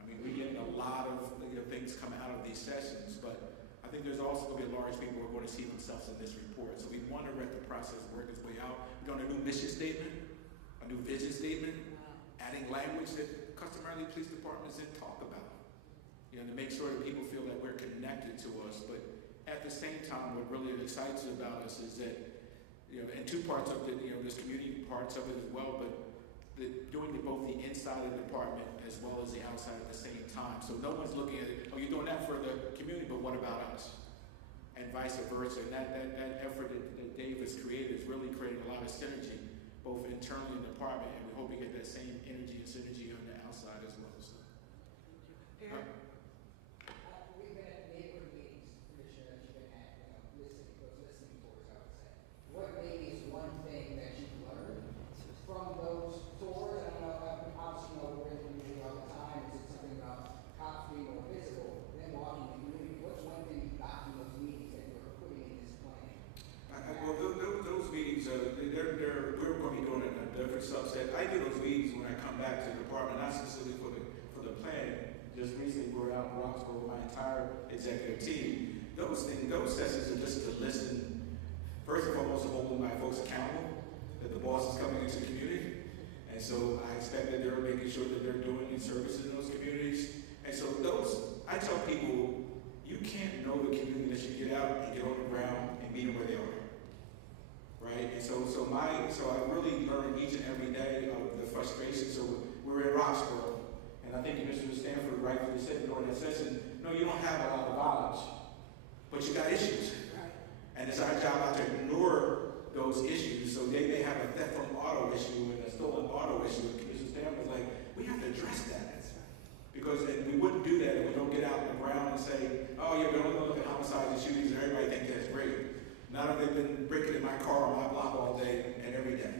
I mean, we're getting a lot of things come out of these sessions, but I think think there's also going to be a large people who are going to see themselves in this report. So we want to let the process work its way out. We're doing a new mission statement, a new vision statement, adding language that customarily police departments didn't talk about. You know, to make sure that people feel that we're connected to us. But at the same time, what really excites about us is that, you know, and two parts of it, you know, there's community parts of it as well, but doing both the inside of the department as well as the outside at the same time. So no one's looking at it, oh, you're doing that for the community, but what about us? And vice versa. And that effort that Dave has created is really creating a lot of synergy, both internally in the department, and we hope we get that same energy and synergy on the outside as well. So. We've been at neighborhood meetings, Commissioner, that you've been at, listening tours, I would say. What maybe is one thing that you've learned from those tours? I don't know, obviously, we're in the community all the time. Is it something about cops being more visible, then walking the community? What's one thing you got from those meetings that you're putting in this plan? Well, those meetings, we're going to be doing a different subset. I do those meetings when I come back to the department, not specifically for the plan. Just recently, we're out in Roxborough with my entire executive team. Those sessions are just to listen. First and foremost, to hold my folks accountable, that the boss is coming into the community. And so I expect that they're making sure that they're doing services in those communities. And so I tell people, you can't know the community unless you get out and get on the ground and meet them where they are. Right? And so I really learn each and every day of the frustration. So we're in Roxborough, and I think Mr. Stanford rightfully said during that session, no, you don't have a lot of violence, but you got issues. And it's our job not to ignore those issues. So they may have a theft from auto issue and a stolen auto issue. And Commissioner Stanford was like, we have to address that. Because we wouldn't do that if we don't get out on the ground and say, oh yeah, we're only going to look at homicides and shootings and everybody thinks that's great. Not if they've been breaking in my car on my block all day and every day.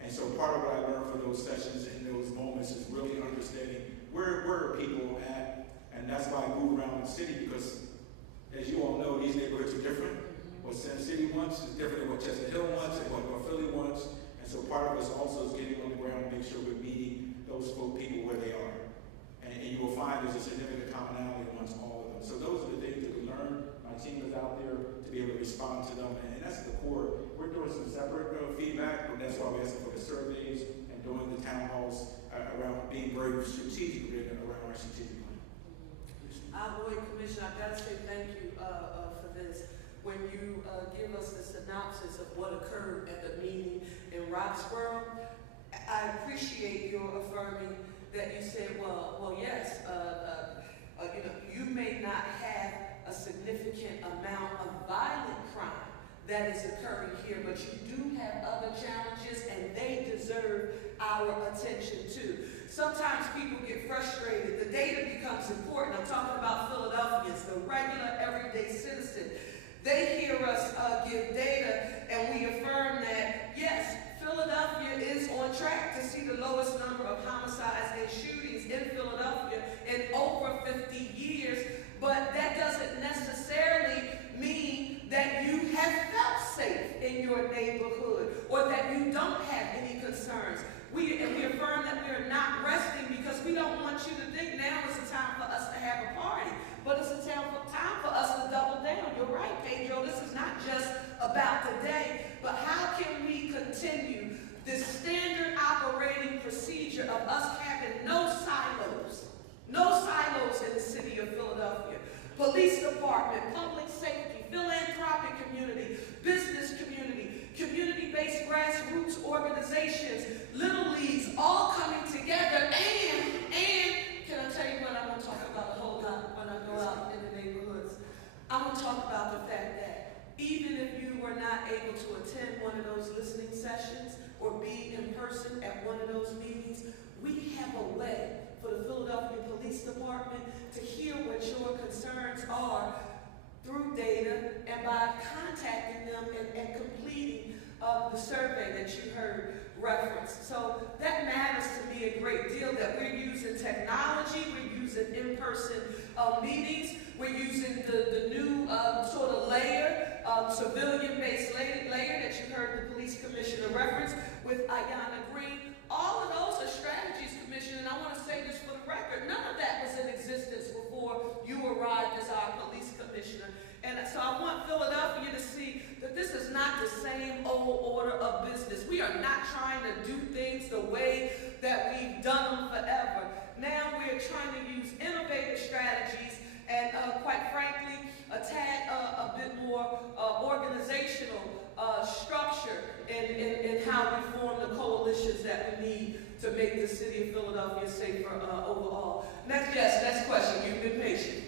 And so part of what I learned from those sessions and those moments is really understanding where are people at, and that's why I move around the city, because as you all know, these neighborhoods are different. What Center City wants is different than what Chestnut Hill wants and what North Philly wants. And so part of us also is getting on the ground and make sure we're meeting those people where they are. And you will find there's a significant commonality amongst all of them. So those are the things that we learned. My team is out there to be able to respond to them. And that's the core. We're doing some separate feedback, but that's why we're asking for the surveys and doing the town halls around being very strategic around our strategic plan. Commissioner, I gotta say thank you for this. When you give us the synopsis of what occurred at the meeting in Roxborough, I appreciate your affirming that you said, well, yes, you may not have a significant amount of violent crime that is occurring here, but you do have other challenges, and they deserve our attention too. Sometimes people get frustrated. The data becomes important. I'm talking about Philadelphians, the regular, everyday citizen. They hear us give data, and we affirm that, yes, Philadelphia is on track to see the lowest number of homicides and shootings in Philadelphia in over 50 years, but that doesn't necessarily mean that you have felt safe in your neighborhood or that you don't have any concerns. We affirm that we are not resting because we don't want you to think now is the time for us to have a party, but it's a time for us to double down. You're right, Pedro. This is not just about the day, but how can we continue this standard operating procedure of us having no silos in the city of Philadelphia? Police department, public safety, philanthropic community, business community, community-based grassroots organizations, little leagues, all coming together, and can I tell you what I'm going to talk about a whole lot when I go out in the neighborhoods? I'm going to talk about the fact that even if you were not able to attend one of those listening sessions or be in person at one of those meetings, we have a way for the Philadelphia Police Department to hear what your concerns are through data and by contacting them and completing the survey that you heard referenced. So that matters to me a great deal, that we're using technology, we're using in-person meetings, we're using the new sort of layer, civilian-based layer that you heard the police commissioner reference with Ayanna Green. All of those are strategies, Commissioner, and I want to say this for the record. None of that was in existence before you arrived as our police commissioner. And not trying to do things the way that we've done them forever. Now we're trying to use innovative strategies and, quite frankly, a bit more organizational structure in how we form the coalitions that we need to make the city of Philadelphia safer overall. Next question. You've been patient.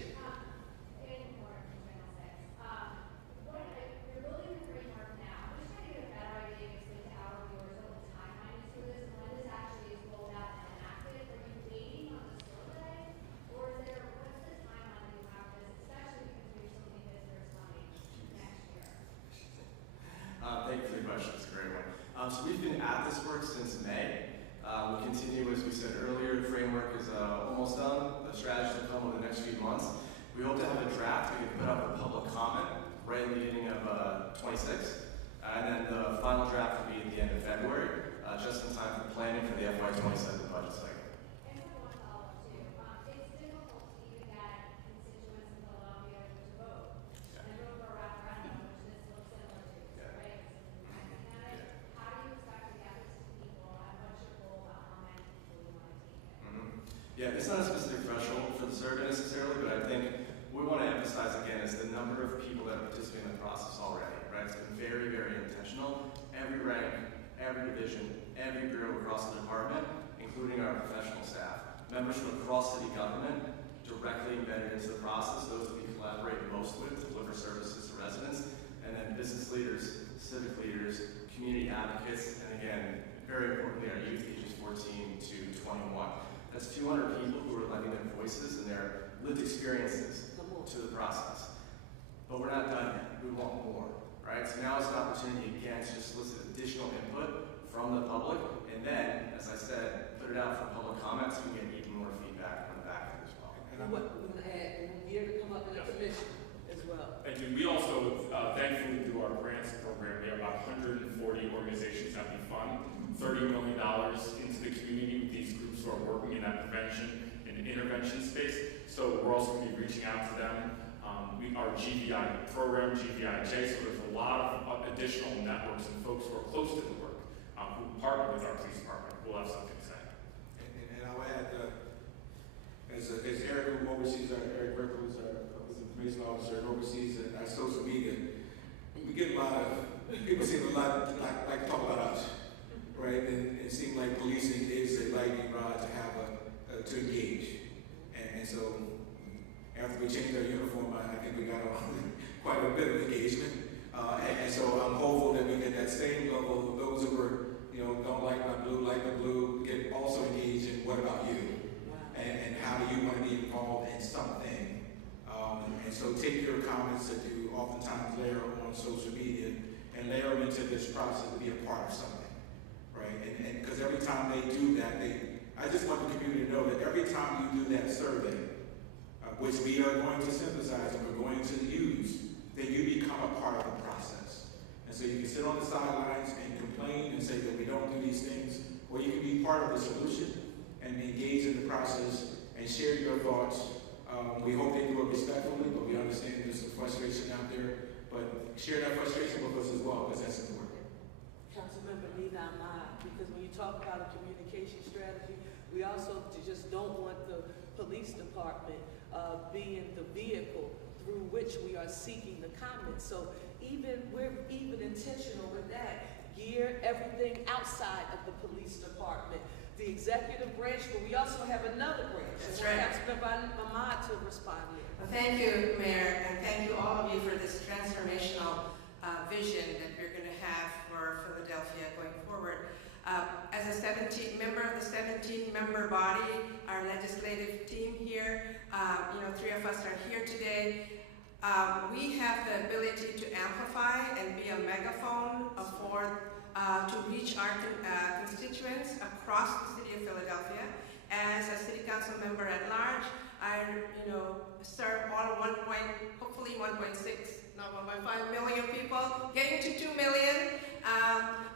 Thank you for the question. It's a great one. So we've been at this work since May. We continue, as we said earlier, the framework is almost done. The strategy will come over the next few months. We hope to have a draft we can put out for public comment right in the beginning of 26. And then the final draft will be at the end of February, just in time for planning for the FY27 budget cycle. Yeah, it's not a specific threshold for the survey necessarily, but I think what we want to emphasize again is the number of people that are participating in the process already, right? It's been very, very intentional. Every rank, every division, every bureau across the department, including our professional staff, members from across city government, directly embedded into the process, those that we collaborate most with to deliver services to residents, and then business leaders, civic leaders, community advocates, and again, very importantly, our youth ages 14 to 21. That's 200 people who are lending their voices and their lived experiences to the process. But we're not done yet. We want more, right? So now is an opportunity again to just solicit additional input from the public, and then, as I said, put it out for public comments so we can get even more feedback on the back end as well. And we're going to add year to come up in the commission as well. Thank you. We also, thankfully, through our grants program, we have about 140 organizations that we fund, $30 million into the community with these groups who are working in that prevention and intervention space. So we're also going to be reaching out to them. Our GVI program, GVIJ, so there's a lot of additional networks and folks who are close to the work who partner with our police department. We'll have something to say. And I'll add, as Eric, who oversees Eric Ricker, who's the information officer, and oversees our social media, we get a lot of, people seem a lot like to talk about us, right? And it seems like policing is a lightning rod to have to engage. And so after we changed our uniform, I think we got quite a bit of engagement. And so I'm hopeful that we get that same level of those who are, don't like my blue, like the blue, get also engaged in what about you? And how do you want to be involved in something? And so take your comments that you oftentimes layer on social media and layer them into this process to be a part of something, right? And because every time they do that, I just want the community to know that every time you do that survey, which we are going to synthesize and we're going to use, then you become a part of the process. And so you can sit on the sidelines and complain and say that we don't do these things, or you can be part of the solution and engage in the process and share your thoughts. We hope they do it respectfully, but we understand there's some frustration out there. But share that frustration with us as well, because that's important. Councilmember Nina Ahmad, because when you talk about a communication strategy, we also just don't want the police department being the vehicle through which we are seeking the comments. So we're even intentional with that. Gear everything outside of the police department. The executive branch, but we also have another branch. That's right. Councilmember Ahmad to respond here. Well, thank you, Mayor, and thank you all of you for this transformational vision that we're going to have for Philadelphia going forward. As a member of the 17-member body, our legislative team here, 3 of us are here today. We have the ability to amplify and be a megaphone to reach our constituents across the city of Philadelphia. As a city council member at large, I serve all hopefully 1.5 million people, getting to 2 million.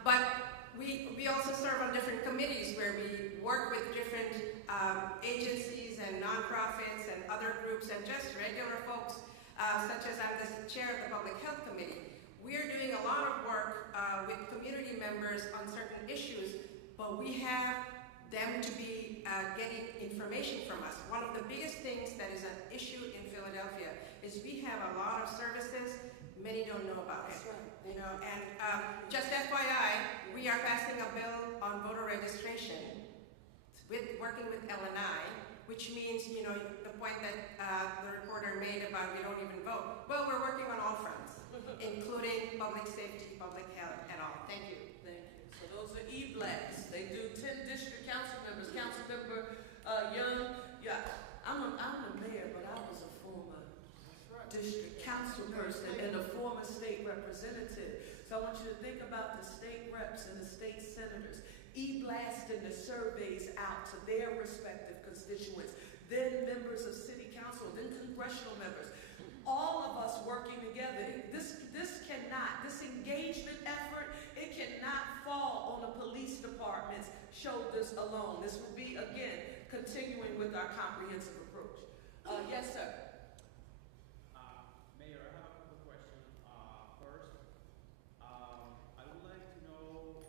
But we also serve on different committees where we work with different agencies and nonprofits and other groups and just regular folks, such as I'm the chair of the Public Health Committee. we're doing a lot of work with community members on certain issues, but we have them to be getting information from us. One of the biggest things that is an issue in Philadelphia is we have a lot of services many don't know about it. You know, and just FYI, we are passing a bill on voter registration working with LNI, which means, you know, the point that the reporter made about we don't even vote. Well, we're working on all fronts, including public safety, public health, and all. Thank you. Thank you. So those are E-Blacks. They do 10 district council members. Councilmember Young, yeah, I'm the mayor, but I was a former district council person and a former state representative. So I want you to think about the state reps and the state senators blasting the surveys out to their respective constituents, then members of city council, then congressional members, all of us working together. This engagement effort, it cannot fall on the police department's shoulders alone. This will be, again, continuing with our comprehensive approach. Yes, sir. Mayor, I have a couple of questions. First, I would like to know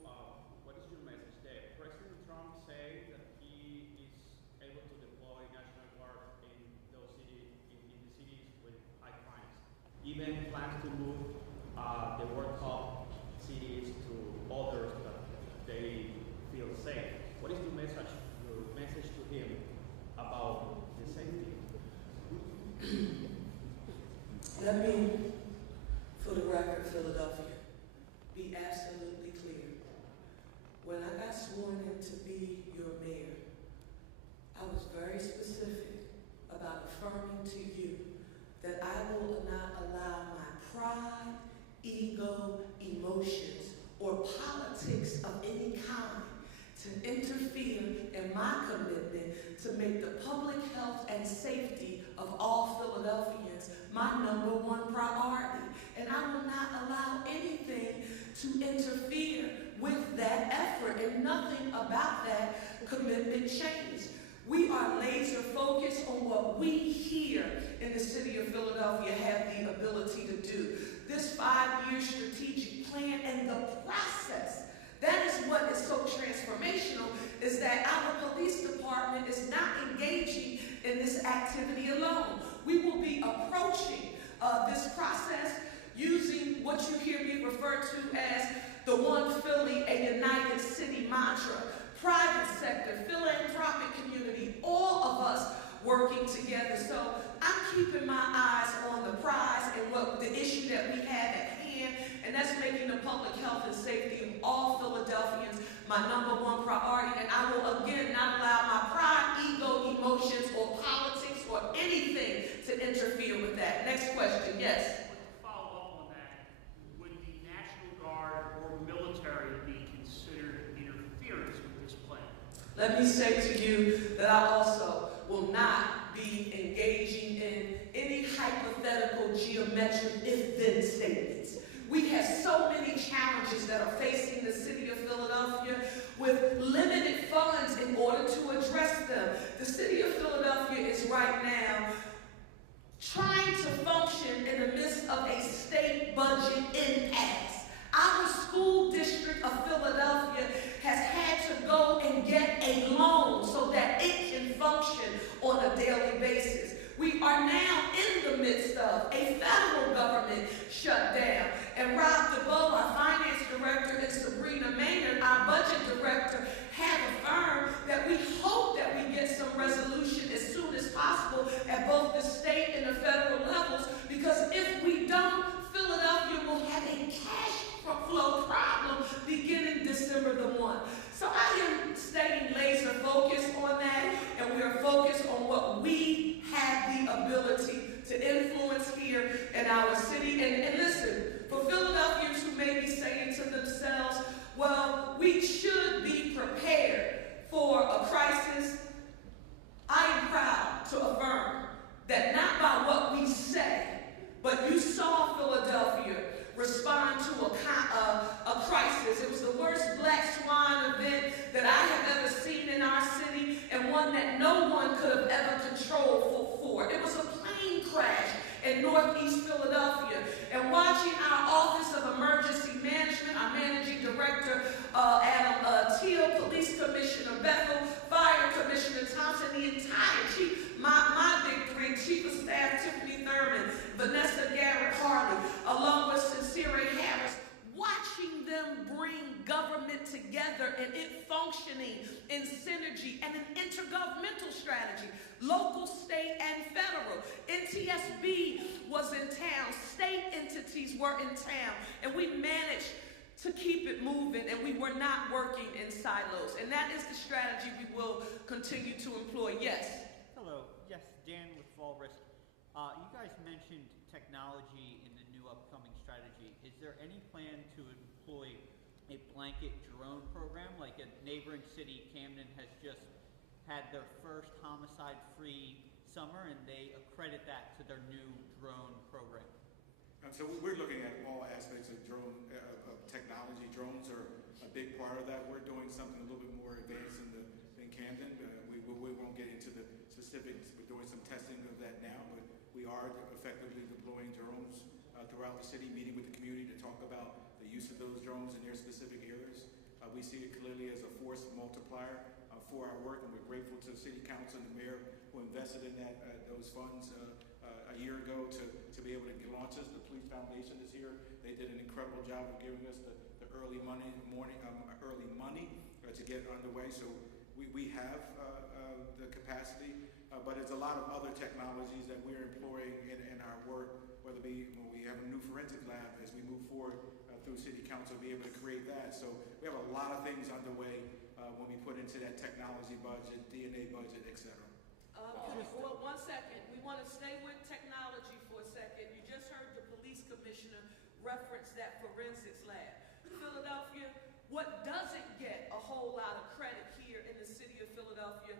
what is your message there? President Trump said that he is able to deploy National Guard in those cities, in the cities with high crimes. Even plans to move the World Cup cities to others that they feel safe. What is your message to him about the safety? Let me, for the record, Philadelphia, be absolutely clear. When I got sworn in to be your mayor, I was very specific about affirming to you that I will not allow my pride, ego, emotions, or politics of any kind to interfere in my commitment to make the public health and safety of all Philadelphians my #1 priority. And I will not allow anything to interfere with that effort, and nothing about that commitment changed. We are laser focused on what we here in the city of Philadelphia have the ability to do. This 5-year strategic plan and the process, that is what is so transformational, is that our police department is not engaging in this activity alone. We will be approaching this process using what you hear me refer to as the One Philly, a United City mantra. Private sector, philanthropic community, all of us working together. So I'm keeping my eyes on the prize and what the issue that we have at hand, and that's making the public health and safety of all Philadelphians my #1 priority. And I will again not allow my pride, ego, emotions, or politics or anything to interfere with that. Next question, yes. Follow up on that, would the National Guard or military be considered interference with this plan? Let me say to you that I also will not be engaging in any hypothetical geometric if-then statements. We have so many challenges that are facing the city of Philadelphia with limited funds in order to address them. The city of Philadelphia is right now trying to function in the midst of a state budget impasse. Our school district of Philadelphia has had to go and get a loan so that it can function on a daily basis. We are now in the midst of a federal government shutdown. And Rob DeBoe, our finance director, and Sabrina Maynard, our budget director, have affirmed that we hope that we get some resolution as soon as possible at both the state and the federal levels, because if we don't, Philadelphia will have a cash flow problem beginning December the 1. So I am staying laser focused on that, and we are focused on what we have the ability to influence here in our city. And listen, for Philadelphians who may be saying to themselves, well, we should be prepared for a crisis, I am proud to affirm that not by what we say, but you saw Philadelphia respond to a crisis. It was the worst Black Swan event that I have ever seen in our city, and one that no one could have ever controlled for. It was a plane crash in Northeast Philadelphia, and watching our Office of together and it functioning in synergy and an intergovernmental strategy, local, state, and federal. NTSB was in town, state entities were in town, and we managed to keep it moving, and we were not working in silos. And that is the strategy we will continue to employ. Yes? Hello. Yes, Dan with Fall Risk. You guys mentioned technology in the new upcoming strategy. Is there any plan to employ a blanket drone program? Like a neighboring city, Camden, has just had their first homicide-free summer, and they accredit that to their new drone program. So we're looking at all aspects of drone of technology. Drones are a big part of that. We're doing something a little bit more advanced in Camden. We won't get into the specifics. We're doing some testing of that now, but we are effectively deploying drones throughout the city, meeting with the community to talk about the use of those drones in their specific areas. We see it clearly as a force multiplier for our work, and we're grateful to the City Council and the Mayor who invested in those funds a year ago to be able to launch us. The Police Foundation is here. They did an incredible job of giving us the early money to get underway. So we have the capacity, but it's a lot of other technologies that we're employing in our work, whether it be when we have a new forensic lab as we move forward through City Council, be able to create that. So we have a lot of things underway when we put into that technology budget, DNA budget, etc. Well, 1 second. We want to stay with technology for a second. You just heard the police commissioner reference that forensics lab. Philadelphia, what doesn't get a whole lot of credit here in the city of Philadelphia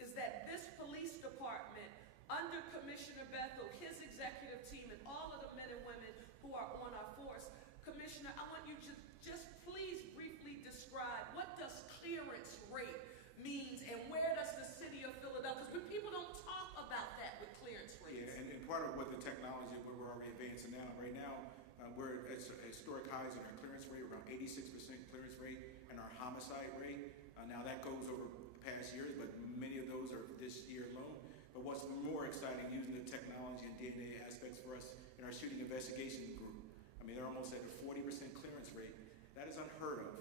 is that this police department, under Commissioner Bethel, his executive team, and all of the men and women who are on our force, Commissioner, I want you to just please briefly describe what does clearance rate means and where does the city of Philadelphia, because people don't talk about that with clearance rates. Yeah, and part of what the technology we're already advancing now, right now, we're at historic highs in our clearance rate, around 86% clearance rate, and our homicide rate. Now that goes over past years, but many of those are this year alone. But what's more exciting, using the technology and DNA aspects for us in our shooting investigation group. I mean, they're almost at a 40% clearance rate. That is unheard of.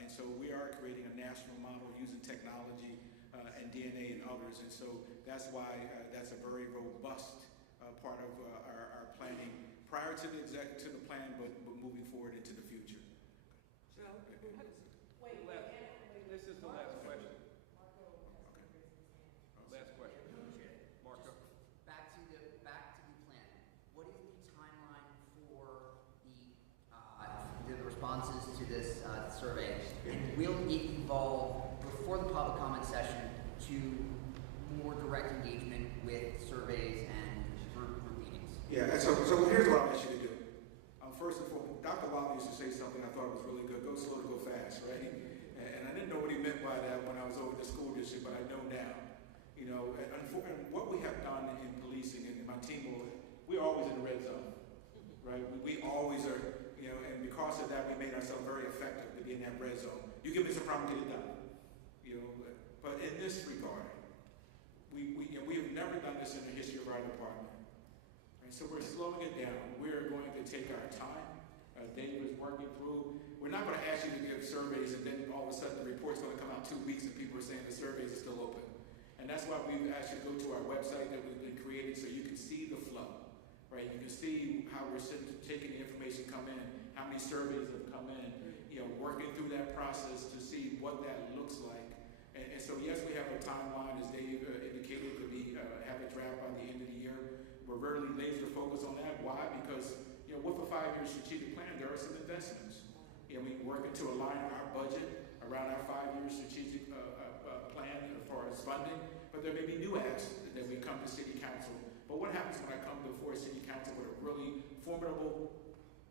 And so we are creating a national model using technology and DNA and others. And so that's why that's a very robust part of our planning prior to the plan, but moving forward into the future. Joe? Wait. This is the last question. Last question. Marco. Back to the plan. What is the timeline for the responses to this survey? And will it evolve before the public comment session to more direct engagement with surveys and group meetings? Yeah, so here's what I want you to do. First and foremost, Dr. Lawley used to say something I thought was really good: go slow to go fast, right? And I didn't know what he meant by that when I was over the school district, but I know now. You know, and what we have done in policing, and my team, we're always in the red zone, right? We always are, you know, and because of that, we made ourselves very effective to be in that red zone. You give me some problem, get it done. You know, but in this regard, we have never done this in the history of our department. Right? So we're slowing it down. We're going to take our time. Dave is working through. We're not going to ask you to give surveys and then all of a sudden the report's going to come out 2 weeks and people are saying the surveys are still open. And that's why we've asked you to go to our website that we've been creating so you can see the flow, right? You can see how we're taking the information come in, how many surveys have come in, you know, working through that process to see what that looks like. And so, yes, we have a timeline, as Dave indicated, to have a draft by the end of the year. We're really laser focused on that. Why? Because, you know, with a 5-year strategic plan, there are some investments. You know, we're working to align our budget around our 5-year strategic plan as far as funding, but there may be new asks that we come to City Council. But what happens when I come before City Council with a really formidable,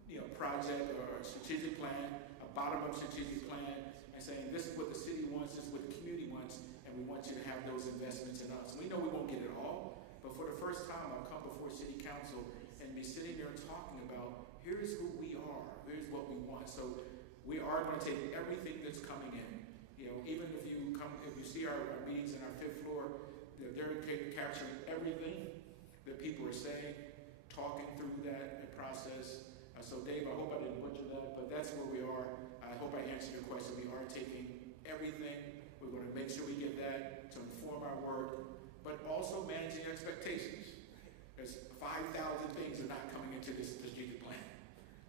you know, project or a strategic plan, a bottom-up strategic plan, and saying this is what the city wants, this is what the community wants, and we want you to have those investments in us. We know we won't get it all, but for the first time, I'll come before City Council and be sitting there talking about here's who we are, here's what we want. So we are going to take everything that's coming in. You know, even if you see our meetings in our 5th floor, they're capturing everything that people are saying, talking through that process, So Dave, I hope I didn't butcher that, but that's where we are. I hope I answered your question. We are taking everything. We're going to make sure we get that to inform our work, but also managing expectations. There's 5,000 things that are not coming into this strategic plan.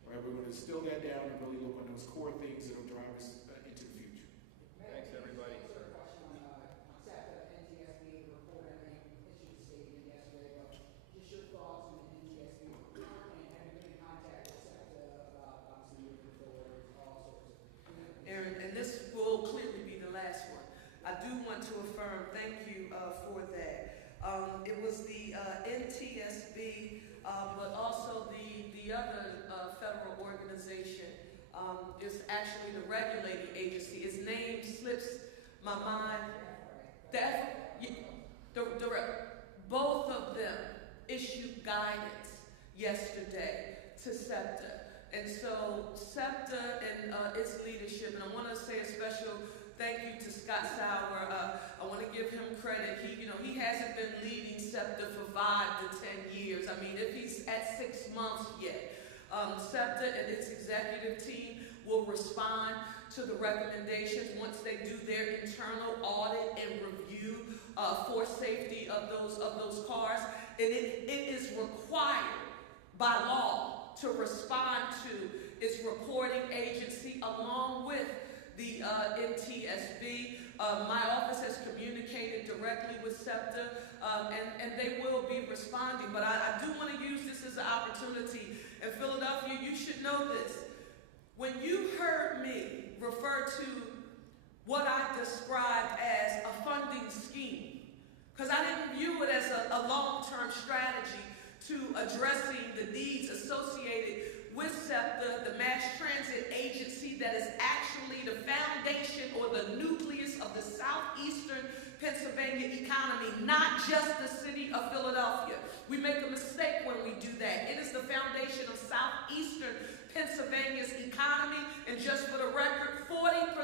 Right? We're going to distill that down and really look on those core things that will drive us into the future. Thanks, everybody. SEPTA, NTSB report, everything issued a statement yesterday, but just your thoughts on the NTSB report and have you been in contact with SEPTA about obviously moving forward, all sorts of. Aaron, and this will clearly be the last one. I do want to affirm, thank you for that. It was the NTSB, but also the other federal organization is actually the regulating agency. Its name slips my mind. Both of them issued guidance yesterday to SEPTA. And so SEPTA and its leadership, and I want to say a special thank you to Scott Sauer. I want to give him credit. He hasn't been leading SEPTA for 5 to 10 years. I mean, if he's at 6 months yet, SEPTA and its executive team will respond to the recommendations once they do their internal audit and review for safety of those cars. And it is required by law to respond to its reporting agency along with the NTSB. My office has communicated directly with SEPTA, and they will be responding. But I do want to use this as an opportunity. In Philadelphia, you should know this. When you heard me refer to what I described as a funding scheme, because I didn't view it as a long-term strategy to addressing the needs associated with SEPTA, the mass transit agency that is actually the foundation or the nucleus of the southeastern Pennsylvania economy, not just the city of Philadelphia. We make a mistake when we do that. It is the foundation of southeastern Pennsylvania's economy, and just for the record, 40%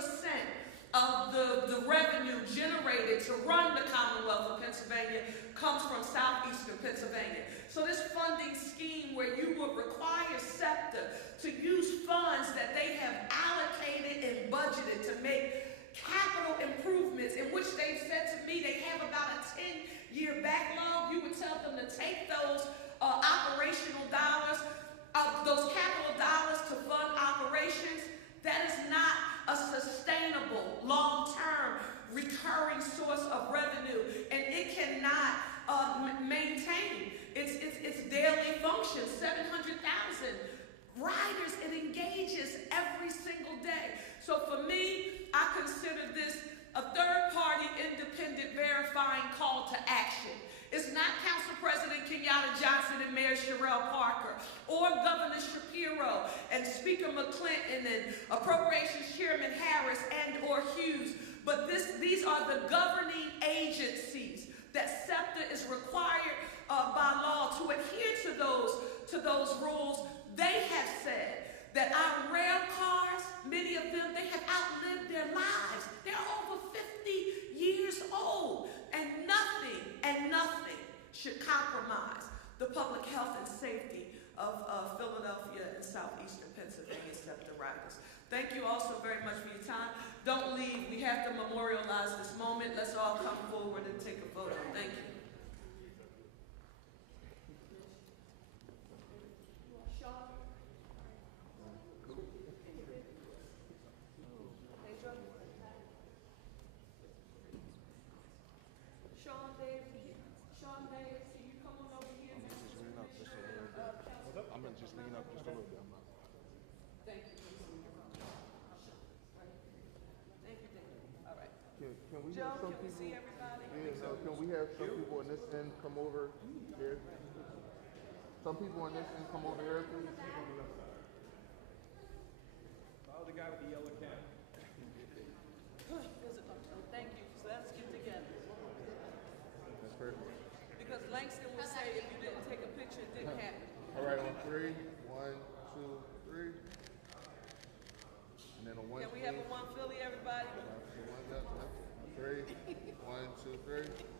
of the revenue generated to run the Commonwealth of Pennsylvania comes from southeastern Pennsylvania. So this funding scheme where you would require SEPTA to use funds that they have allocated and budgeted to make capital improvements, in which they've said to me they have about a 10-year backlog, you would tell them to take those operational dollars, those capital dollars to fund operations. That is not a sustainable, long-term, recurring source of revenue, and it cannot maintain its daily function. 700,000 riders it engages every single day. So for me, I consider this a third-party, independent, verifying call to action. It's not Council President Kenyatta Johnson and Mayor Sherelle Parker, or Governor Shapiro and Speaker McClinton and Appropriations Chairman Harris and or Hughes, but these are the governing agencies that SEPTA is required by law to adhere to those rules. They have said that our rail cars, many of them, they have outlived their lives. They're over 50 years old, and nothing should compromise the public health and safety of Philadelphia and southeastern Pennsylvania SEPTA riders. Thank you all so very much for your time. Don't leave. We have to memorialize this moment. Let's all come forward and take a photo. Thank you. Can we have some people? Yeah, can we have some people on this end come over here? Some people on this end come over here, please. Follow the guy with the yellow cap. Thank you. So let's get together. That's perfect. Because Langston would say if you didn't take a picture, it didn't happen. All right, on 3. 1, 2, 3. And then a 1. Can we have a one Philly, everybody? 3. 1, 2, 3.